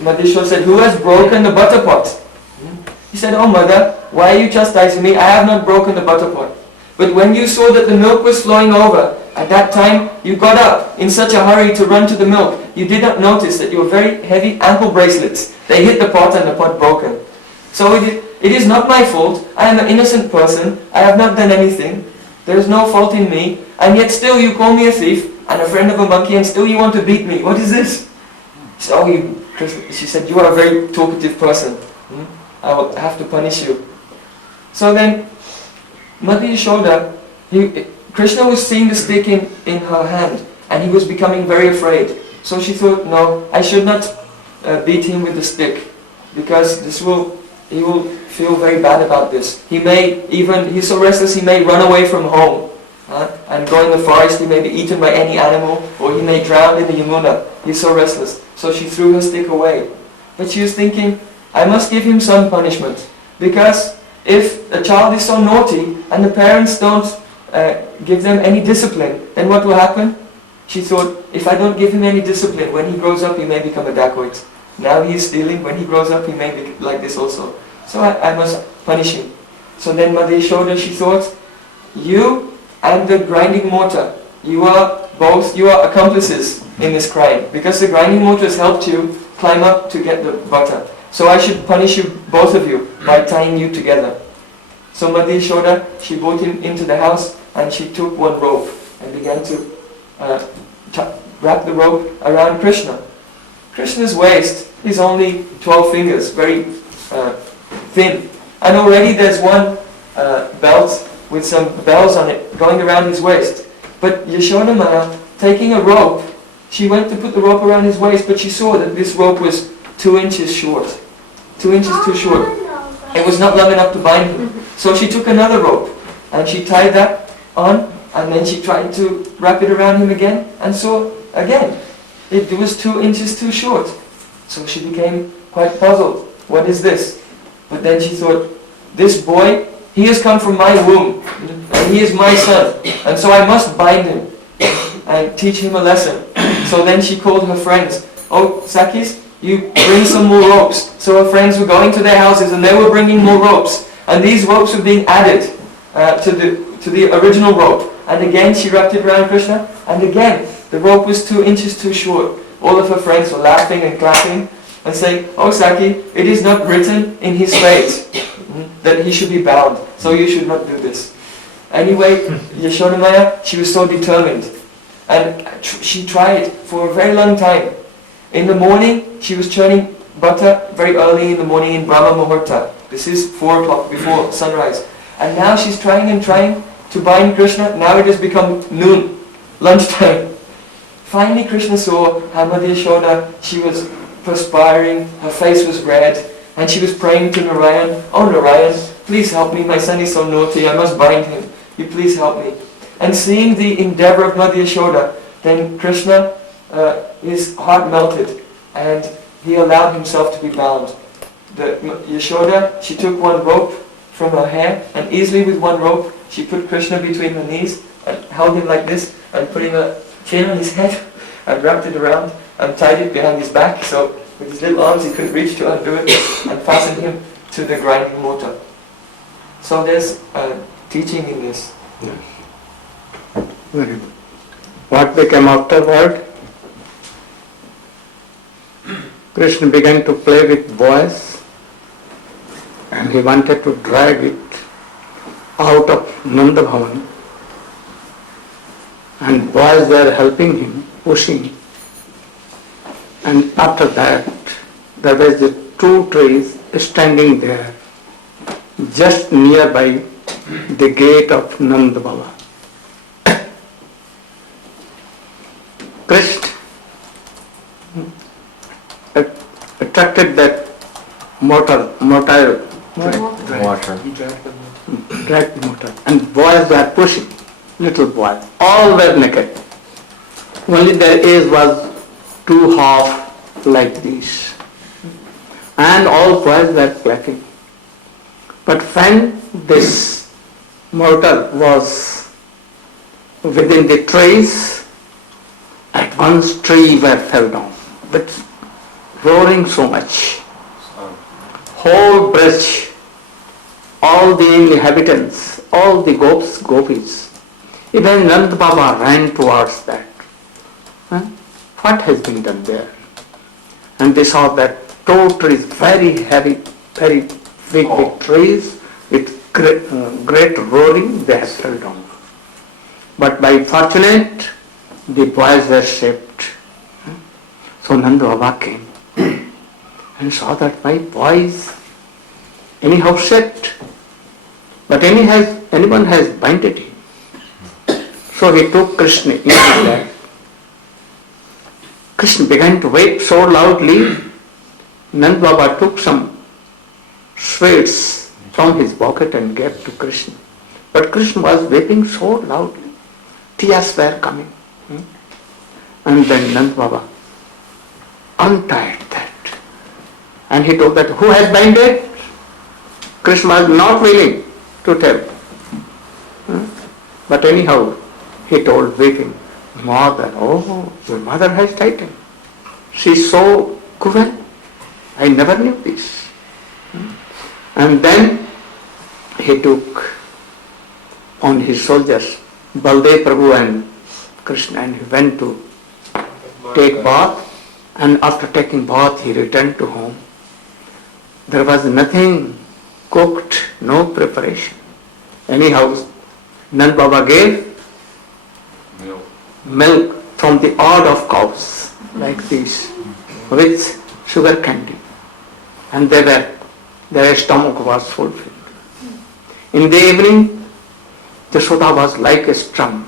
Mother Yashoda said, who has broken the butter pot? He said, oh mother, why are you chastising me? I have not broken the butter pot. But when you saw that the milk was flowing over, at that time you got up in such a hurry to run to the milk. You did not notice that your very heavy ankle bracelets, they hit the pot and the pot broken. So it is not my fault. I am an innocent person. I have not done anything. There is no fault in me. And yet still you call me a thief and a friend of a monkey, and still you want to beat me. What is this? She said, you are a very talkative person. I will have to punish you. So then Mother Yashoda, Krishna was seeing the stick in her hand, and he was becoming very afraid. So she thought, no, I should not beat him with the stick, because this will he will feel very bad about this. He's so restless, he may run away from home. And go in the forest, he may be eaten by any animal, or he may drown in the Yamuna. He's so restless. So she threw her stick away. But she was thinking, I must give him some punishment. Because if a child is so naughty, and the parents don't give them any discipline, then what will happen? She thought, if I don't give him any discipline, when he grows up he may become a dacoit. Now he is stealing, when he grows up he may be like this also. So I must punish him. So then Mother Yashoda, she thought, you and the grinding mortar, you are accomplices in this crime. Because the grinding mortar has helped you climb up to get the butter. So I should punish you, both of you, by tying you together. So Mother Yashoda, she brought him into the house and she took one rope and began to wrap the rope around Krishna. Krishna's waist is only 12 fingers, very thin. And already there's one belt with some bells on it going around his waist. But Yashoda Maya, taking a rope, she went to put the rope around his waist, but she saw that this rope was 2 inches short. 2 inches too short. It was not long enough to bind him. So she took another rope and she tied that on, and then she tried to wrap it around him again, and saw again it was 2 inches too short. So she became quite puzzled. What is this? But then she thought, this boy, he has come from my womb, and he is my son, and so I must bind him and teach him a lesson. So then she called her friends. Oh, Sakis, you bring some more ropes. So her friends were going to their houses and they were bringing more ropes. And these ropes were being added to the original rope. And again she wrapped it around Krishna, and again the rope was 2 inches too short. All of her friends were laughing and clapping and saying, oh Saki, it is not written in his fate that he should be bound, so you should not do this. Anyway, Yashoda Maya, she was so determined, and she tried for a very long time. In the morning, she was churning butter very early in the morning in Brahma Muhurta. This is 4 o'clock before sunrise. And now she's trying and trying to bind Krishna. Now it has become noon, lunchtime. Finally Krishna saw how Mother Yashoda, she was perspiring, her face was red, and she was praying to Narayan, oh Narayan, please help me, my son is so naughty, I must bind him, you please help me. And seeing the endeavor of Mother Yashoda, then Krishna, his heart melted, and he allowed himself to be bound. Yashoda, she took one rope from her hair, and easily with one rope, she put Krishna between her knees, and held him like this, and putting a chain on his head, and wrapped it around, and tied it behind his back, so with his little arms he couldn't reach to undo it, and fastened him to the grinding mortar. So there's teaching in this. Yes. Very good. What became afterward? Krishna began to play with boys, and he wanted to drag it out of Nanda Bhavan, and boys were helping him, pushing. And after that, there was the 2 trees standing there, just nearby the gate of Nanda Baba. Krishna attracted that mortar, dragged the mortar, and boys were pushing, little boys, all were naked. Only their age was 2 half like this, and all boys were clapping. But when this mortar was within the trees, at once tree were fell down, but roaring so much. Whole bridge, all the inhabitants, all the gopis, even Nanda Baba ran towards that. What has been done there? And they saw that 2 trees, very heavy, very big trees, with great roaring, they have fell down. But by fortunate, the boys were saved. So Nanda Baba came and saw that my boys anyhow saved, but anyone has binded him. So he took Krishna in his lap. Krishna began to weep so loudly. Nanda Baba took some sweets from his pocket and gave to Krishna. But Krishna was weeping so loudly. Tears were coming. And then Nand Baba untied that. And he told that, who has binded? Krishna was not willing to tell. But anyhow, he told weeping, Mother, oh, your mother has tightened. She is so cruel. I never knew this. And then he took on his soldiers Baldev Prabhu and Krishna, and he went to take bath, and after taking bath he returned to home. There was nothing cooked, no preparation. Anyhow, Nand Baba gave milk from the ord of cows, like this, with sugar candy. And their stomach was fulfilled. In the evening, the Yashoda was like a strum.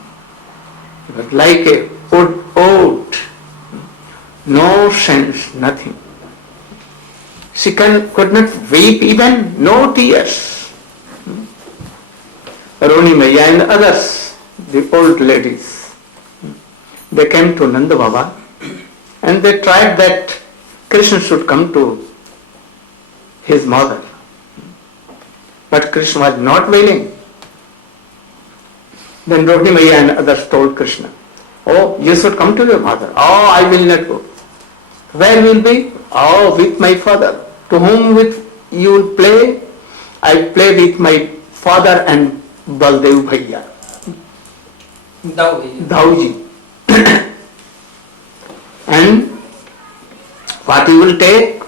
It was like a oat. No sense, nothing. She could not weep even, no tears. Roni Maya and others, the old ladies, they came to Nanda Baba and they tried that Krishna should come to his mother. But Krishna was not willing. Then Rohini Maya and others told Krishna, oh, you should come to your mother. Oh, I will not go. Where will be? Oh, with my father. To whom with you will play? I play with my father and Baldev Bhaiya. Dauji. And what you will take?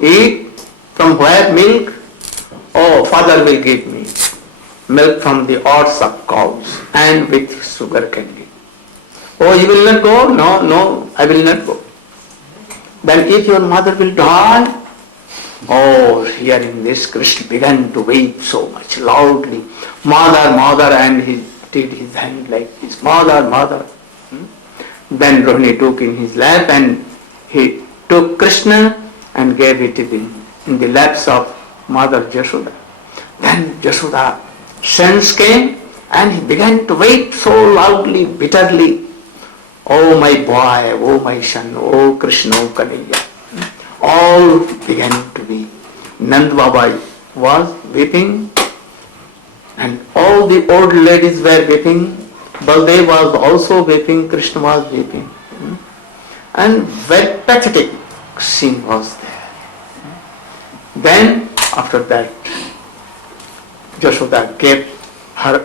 Eat. From where? Milk? Oh, father will give me milk from the ords of cows and with sugar candy. Oh, you will not go? No, I will not go. Then if your mother will die, oh, hearing this, Krishna began to weep so much loudly. Mother, and he did his hand like this, mother. Then Rohini took in his lap and he took Krishna and gave it in the laps of Mother Yashoda. Then Yashoda sense came and he began to weep so loudly, bitterly. Oh my boy, oh my son, oh Krishna, oh Kanhaiya. All began to weep. Nand Baba was weeping and all the old ladies were weeping. Baldev was also weeping, Krishna was weeping. And very pathetic scene was there. Then after that, Yashoda gave her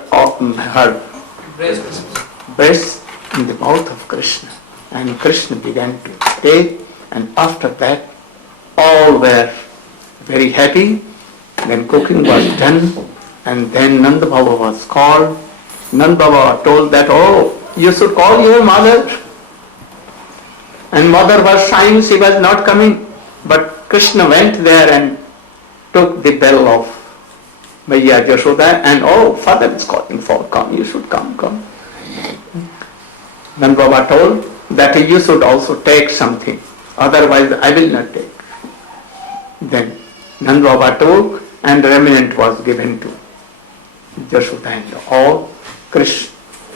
breast in the mouth of Krishna, and Krishna began to take, and after that all were very happy. Then cooking was done, and then Nanda Baba was called. Nanda Baba told that, oh, you should call your mother. And mother was shying, she was not coming. But Krishna went there and took the bell of Maya Yashoda, and oh, father is calling for, come, you should come. Nanda Baba told that you should also take something, otherwise I will not take. Then Nanda Baba took, and remnant was given to Yashoda and all. Krishna,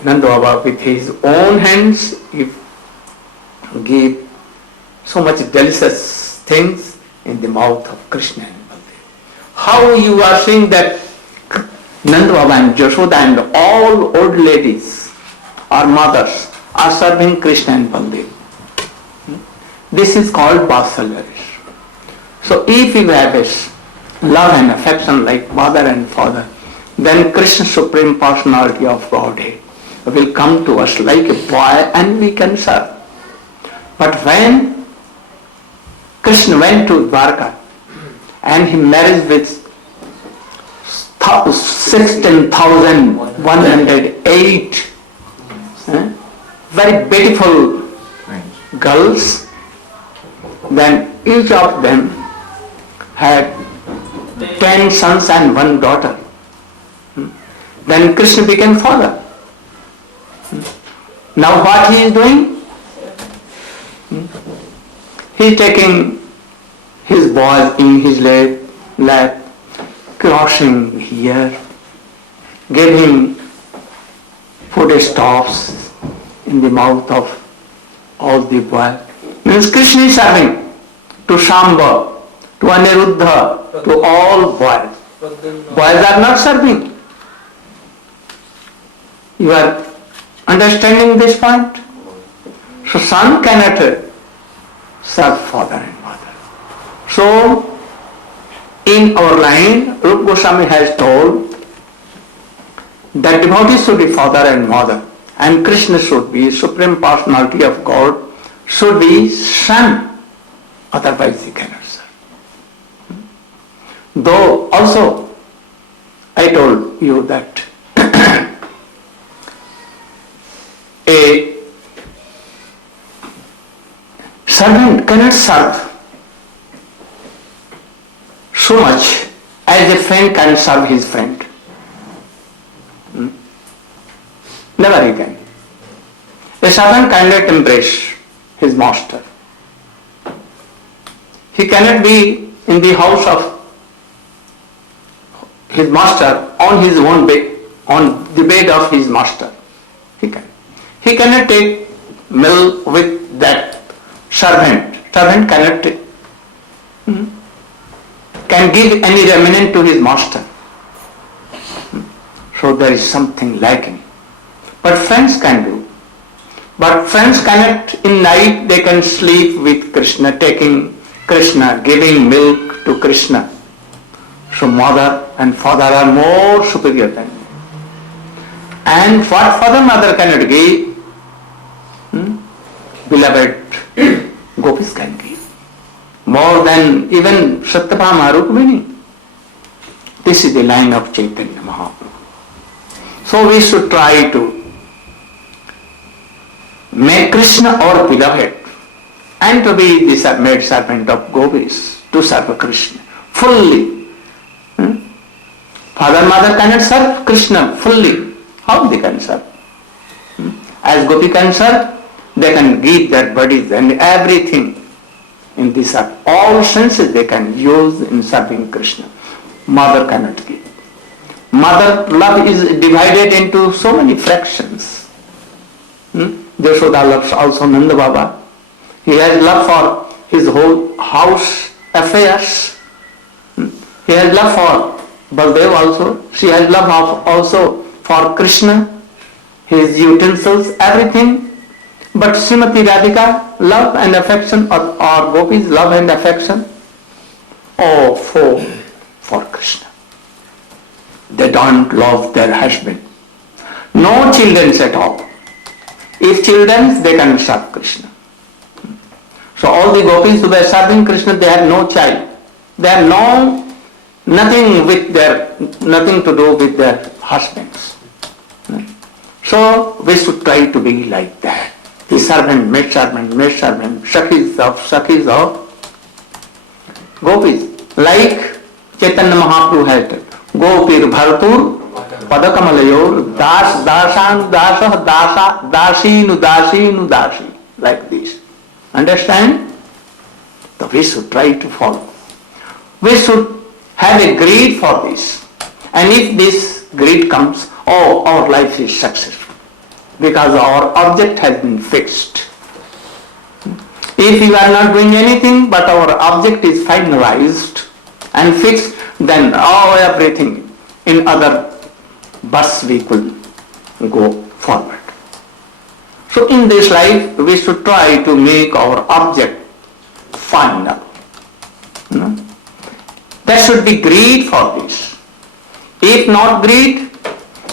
Nanda Baba with his own hands gave so much delicious things in the mouth of Krishna and Baldev. How you are seeing that Nanda Baba and Yashoda and all old ladies or mothers are serving Krishna and Baldev. This is called Vatsalya. So if you have a love and affection like mother and father, then Krishna, Supreme Personality of Godhead, will come to us like a boy and we can serve. But when Krishna went to Dwarka and he married with 16,108 very beautiful girls, then each of them had 10 sons and 1 daughter. Then Krishna became father. Now what he is doing? He is taking his boys in his lap, crossing here, giving foodstuffs in the mouth of all the boys. Means Krishna is serving to Shamba, to Aniruddha, to all boys. Boys are not serving. You are understanding this point? So son cannot serve father and mother. So in our line, Rupa Goswami has told that devotees should be father and mother, and Krishna should be Supreme Personality of God, should be son, otherwise he cannot serve. Though also I told you that a servant cannot serve so much as a friend can serve his friend. Never he can. A servant cannot embrace his master. He cannot be in the house of his master on his own bed, on the bed of his master. He can. He cannot take meal with that servant. Servant cannot can give any remnant to his master. So there is something lacking. But friends can do. But friends cannot, in night they can sleep with Krishna, taking Krishna, giving milk to Krishna. So mother and father are more superior than me. And what father mother cannot give, beloved gopis can give. More than even Satyabhama, Rukmini. This is the line of Chaitanya Mahaprabhu. So we should try to make Krishna our beloved and to be the maid servant of gopis, to serve Krishna fully. Father mother cannot serve Krishna fully. How they can serve? As gopi can serve, they can give their bodies and everything in this earth. All senses they can use in serving Krishna. Mother cannot give. Mother love is divided into so many fractions. Yashoda loves also Nanda Baba. He has love for his whole house affairs. He has love for Baldev also. She has love also for Krishna, his utensils, everything. But Srimati Radhika, love and affection, or gopis, love and affection, oh, for Krishna. They don't love their husband. No children at all. If children, they can serve Krishna. So all the gopis who were serving Krishna, they have no child. They have nothing to do with their husbands. So we should try to be like that. The servant, maid servant, Sakhis of gopis. Like Chaitanya Mahaprabhu had, Gopir Bhartur Padakamalyor Das Dasan Dasah Dasa Dasinu Dasinu Dasi. Like this. Understand? So we should try to follow. We should have a greed for this. And if this greed comes, oh, our life is successful. Because our object has been fixed. If we are not doing anything but our object is finalized and fixed, then everything in other bus we could go forward. So in this life we should try to make our object final. There should be greed for this. If not greed,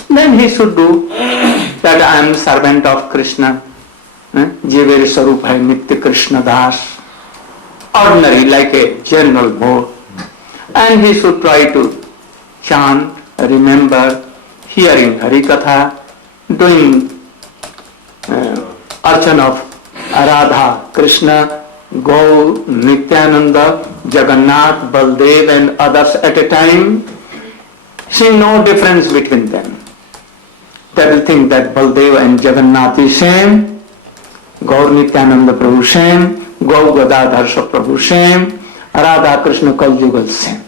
then he should do that I am servant of Krishna. Jiveri Sarup hai Nitya Krishna Das. Ordinary, like a general mode. And he should try to chant, remember, hearing Harikatha, doing archana of Radha, Krishna, Gaur, Nityananda, Jagannath, Baldev and others at a time. See no difference between them. They will think that Baldev and Jagannath is same, Gaur Nityananda Prabhu same, Gaur Gadadhar Prabhu same, Radha Krishna Kaljugal same.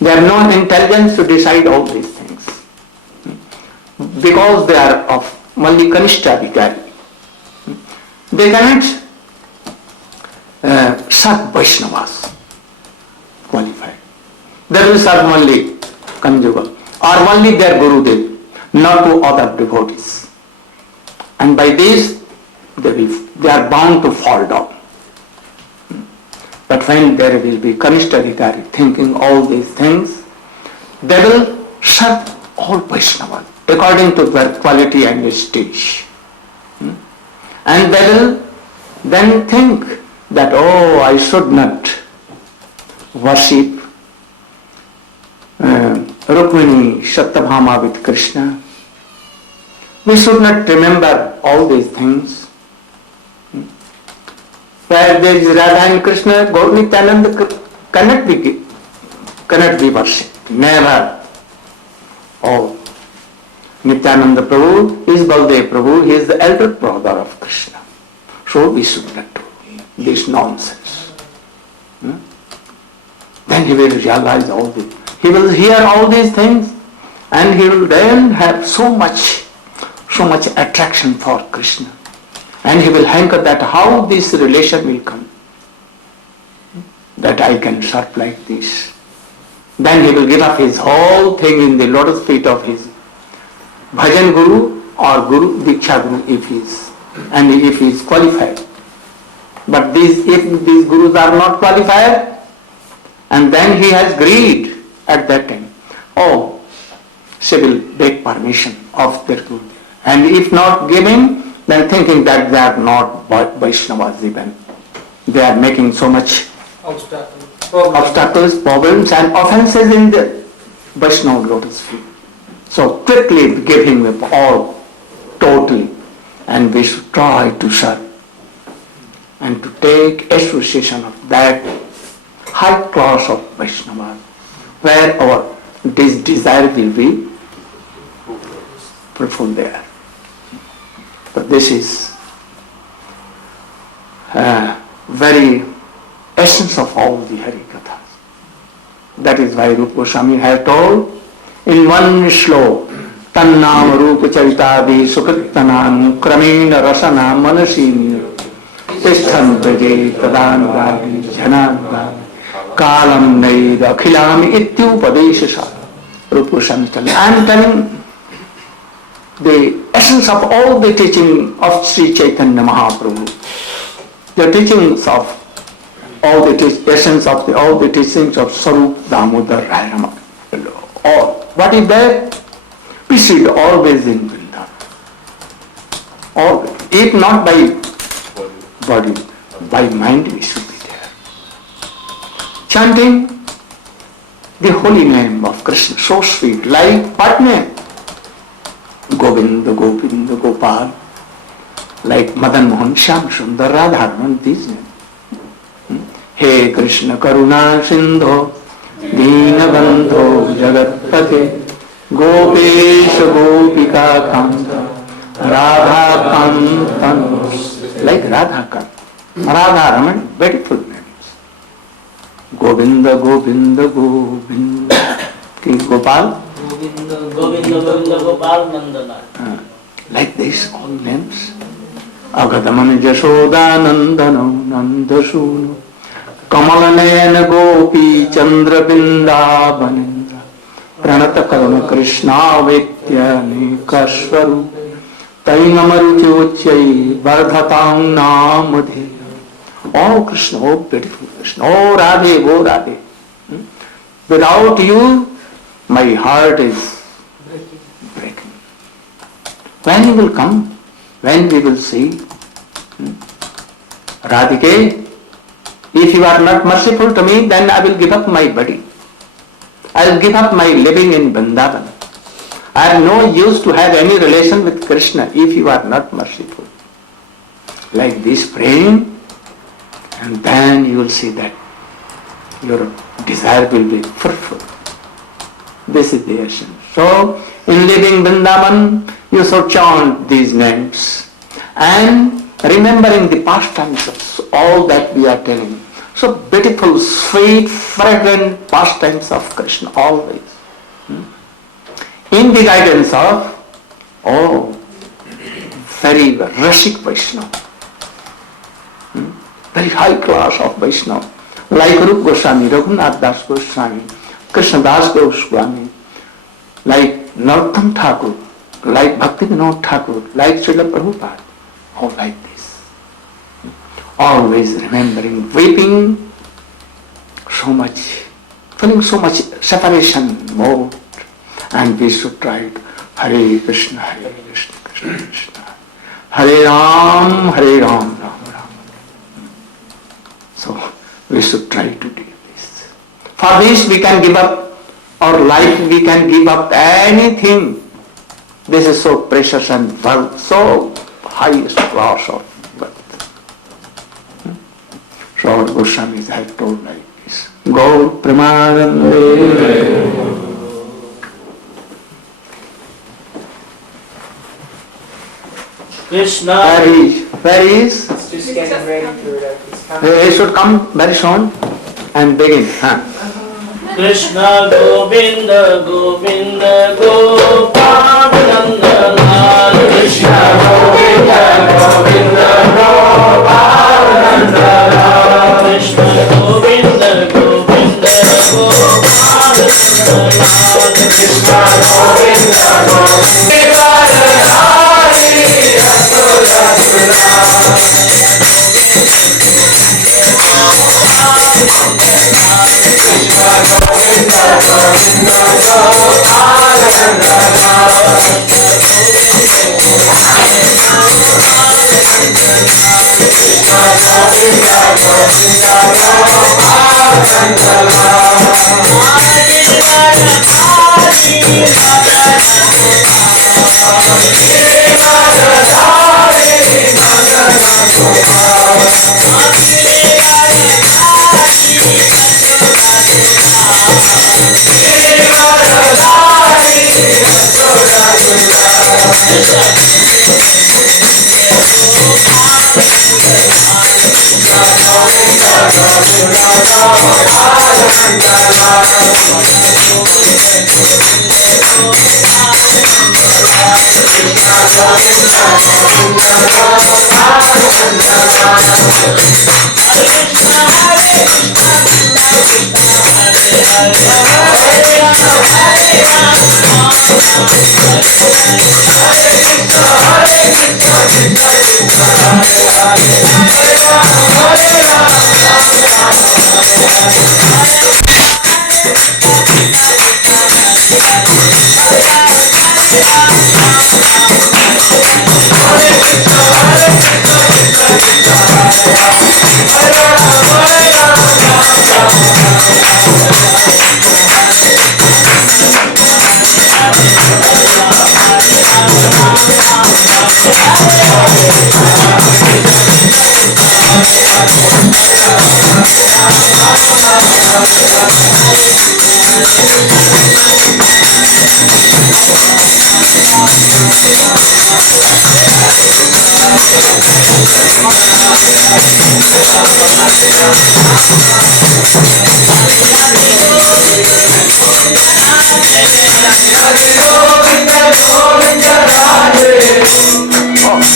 They have no intelligence to decide all these things. Because they are of only Kanishta Vikari. They cannot serve Vaishnavas qualified. They will serve only Kanjugal or only their Gurudev, not to other devotees. And by this, they are bound to fall down. But when there will be Kanishta Vikari thinking all these things, they will serve all Vaishnavas according to their quality and stage. And they will then think that, oh, I should not worship Rukmini Satyabhama with Krishna. We should not remember all these things. Where there is Radha and Krishna, Gaur Nityananda cannot be worshipped. Never. Oh, Nityananda Prabhu is Baldev Prabhu, he is the elder brother of Krishna. So we should not do this nonsense. Then he will realize all this. He will hear all these things and he will then have so much attraction for Krishna. And he will hanker that how this relation will come. That I can serve like this. Then he will give up his whole thing in the lotus feet of his Bhajan Guru or Guru, Diksha Guru if he is qualified. But if these Gurus are not qualified, and then he has greed at that time. Oh, she will beg permission of their Guru. And if not giving, then thinking that they are not Vaishnavas even. They are making so much obstacles, problems and offenses in the Vaishnava lotus feet. So quickly give him up all, totally. And we should try to serve and to take association of that high class of Vaishnava, where our desire will be fulfilled there. But this is very essence of all the Hari Kathas. That is why Rupa Goswami has told in one slow, Tannam Rupa Charitadi Sukritanam Kramena Rasana Manasini Tishthan Praje Tadanagami Janagami Kalam Naida Khilami Ityupadeshasa. Rupa Goswami telling. I am telling the essence of all the teaching of Sri Chaitanya Mahaprabhu. The teachings of all the essence of all the teachings of Sarup Damodar Rama. All. What is that? We should always in Vrindavan. Always. If not by body, by mind we should be there. Chanting the holy name of Krishna, so sweet, like what name? Govinda, Govinda, Gopal, like Madan Mohan, Shyam Sundar, Radharman, these names. He Krishna Karuna Sindho Deenabandho Jagatpate Gopesha Gopika Kanta Radha Kanta, like Radha Kanta, Radha Raman, beautiful names. Govinda, Govinda, Govinda, Gopal, Govinda, Govinda, Gopal, Nandana. Like this, all names. Agadaman Jashoda Nandano Nandasunu Kamalanayan Gopi Chandra Bindabanindra Pranata Karuna Krishna Vetya Nikashwaru Tainamaruti Uchai Vardhatang Namadhe. Oh Krishna, oh beautiful Krishna, oh Radhe, oh Radhe. Without you, my heart is breaking. When you will come, when we will see, Radhike, if you are not merciful to me, then I will give up my body. I will give up my living in Vrindavan. I have no use to have any relation with Krishna if you are not merciful. Like this praying, and then you will see that your desire will be fruitful. This is the essence. So, in living Vrindavan, you should chant these names and remembering the pastimes of all that we are telling. So beautiful, sweet, fragrant pastimes of Krishna always. In the guidance of, very Rashik Vaishnava. Very high class of Vaishnava. Like Rupa Goswami, Raghunath Das Goswami, Krishna Das Goswami, like Narottam Thakur, like Bhaktivinoda Thakur, like Srila Prabhupada. All like this. Always remembering, weeping so much, feeling so much separation mode. And we should try to Hare Krishna, Krishna Krishna, Hare Ram, Ram Ram. So we should try to do this. For this we can give up our life, we can give up anything. This is so precious and wealth, so highest class of wealth. So our Goswamis have told like this. Gaur Premanande. Krishna. Where is? Just getting ready to He should come very soon and begin. Krishna Govinda Govinda Gopal Nanda Lal. Krishna Govinda Govinda Gopal Nanda Lal. Krishna Govinda Govinda Gopal Nanda Lal. Krishna Govinda Govinda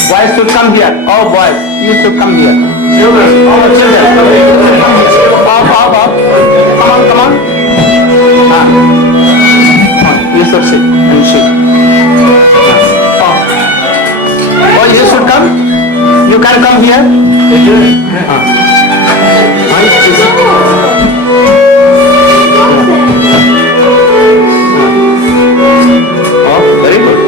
Boys should come here. Oh boys, you should come here. Children, all the children. Up. Come on. You should sit and sit. Oh, you should come. You can come here. Oh, very good.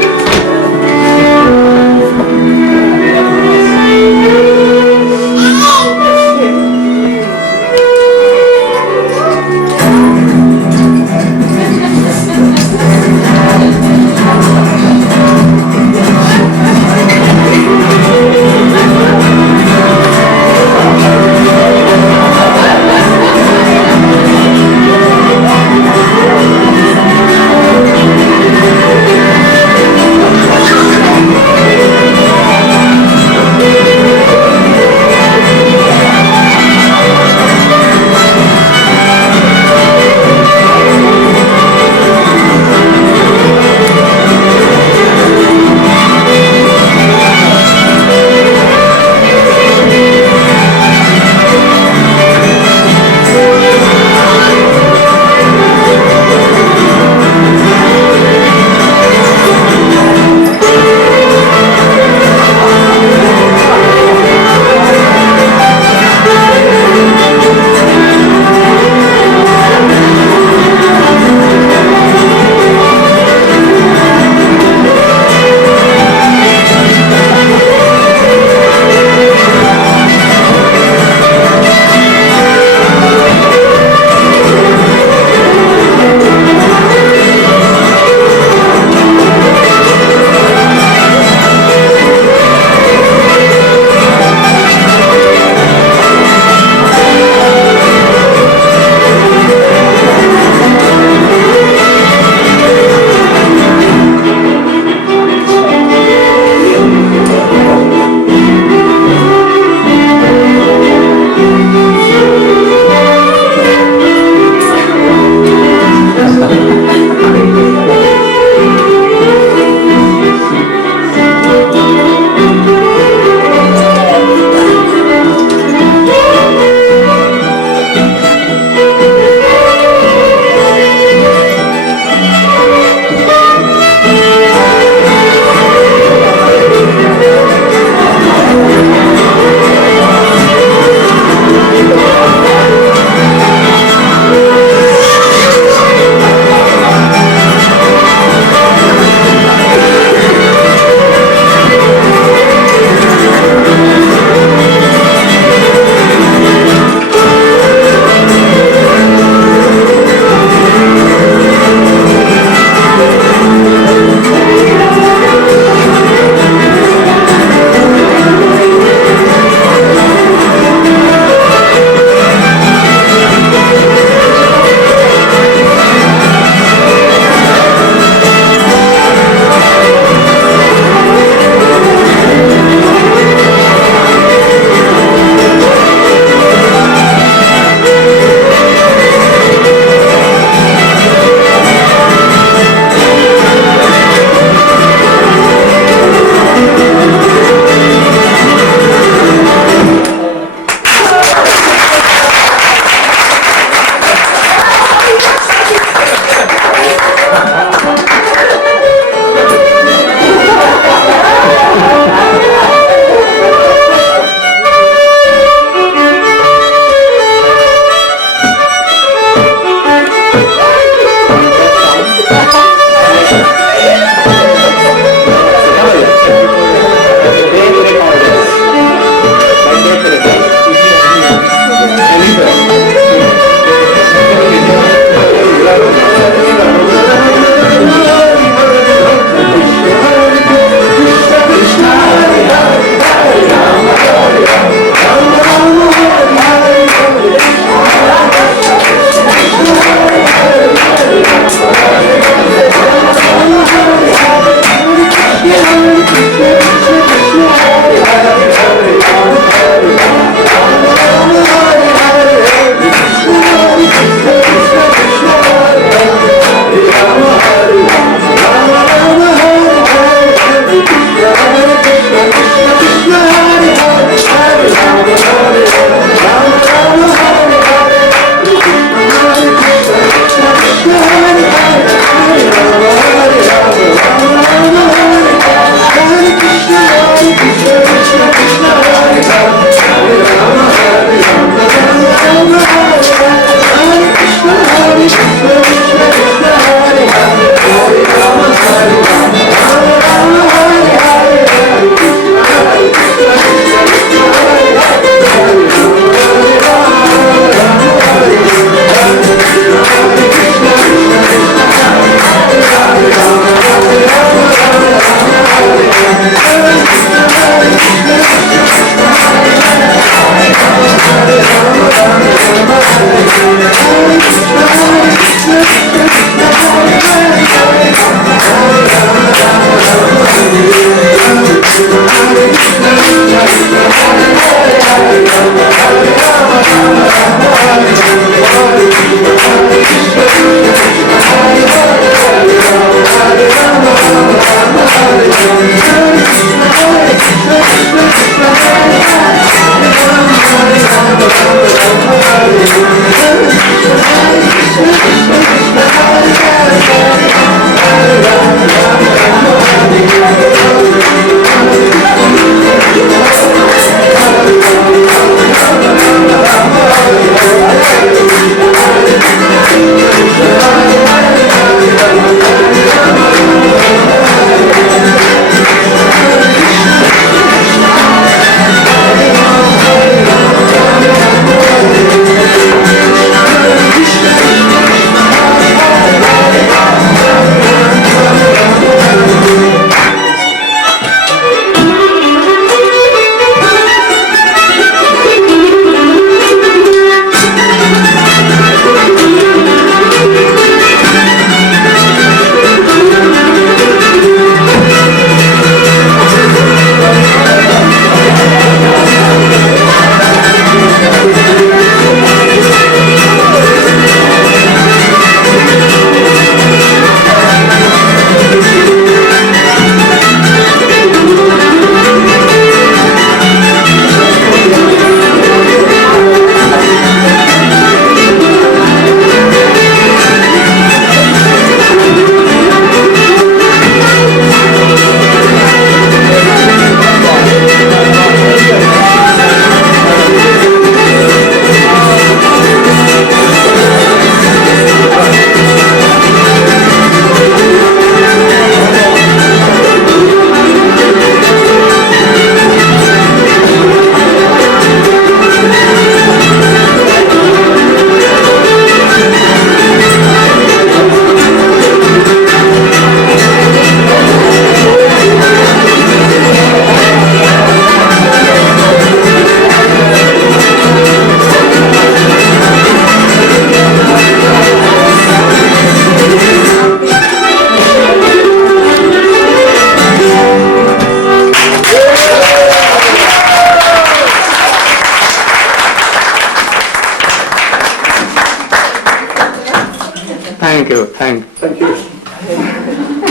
Thank you. Thank you.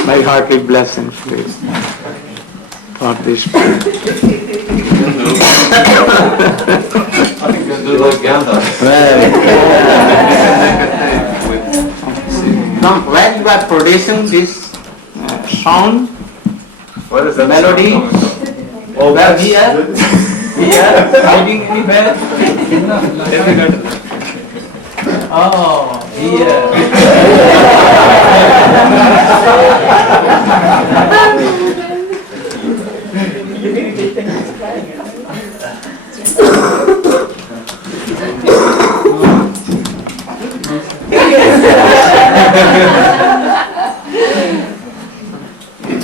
My hearty blessings, please. For this. Now, when you are producing this sound, What is that melody, sound coming from? over here, hiding anywhere. Oh,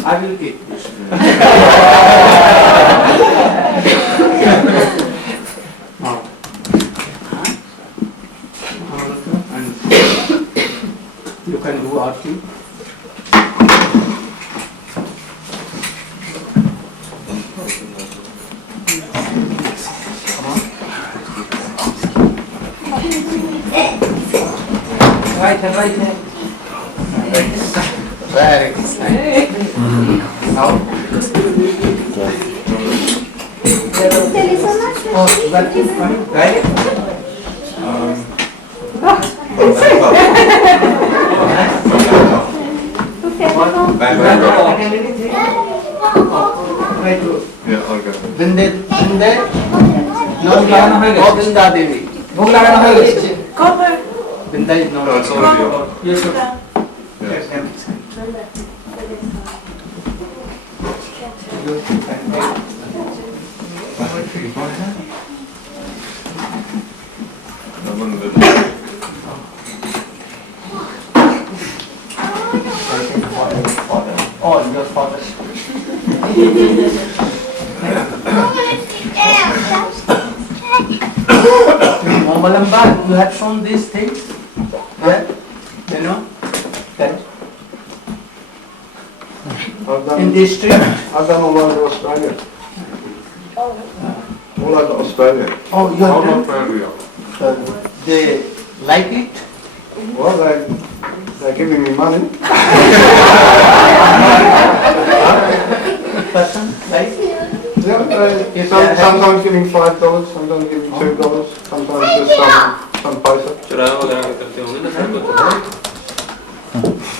I will eat this. Now, and you can do arti. Right hand. Very good. Now. Oh, that is fine, right? Yeah, okay. Binde, no, Govinda Devi. Binda is No, not. it's already on. Yes, sir. Yes. Oh, your father. Momalamba, you have shown these things? Where? You know? That in this street? I've done all over Australia. All over Australia. Oh, you have All done? over Australia. They like it? Well, they're giving me money. Person like? Yeah, sometimes giving $5, sometimes giving $2, sometimes just some paisa.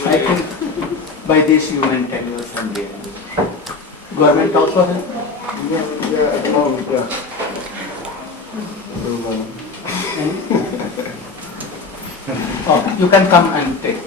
I think by this you maintain your family. Government also has? Yeah, at the moment, yeah. Oh, you can come and take.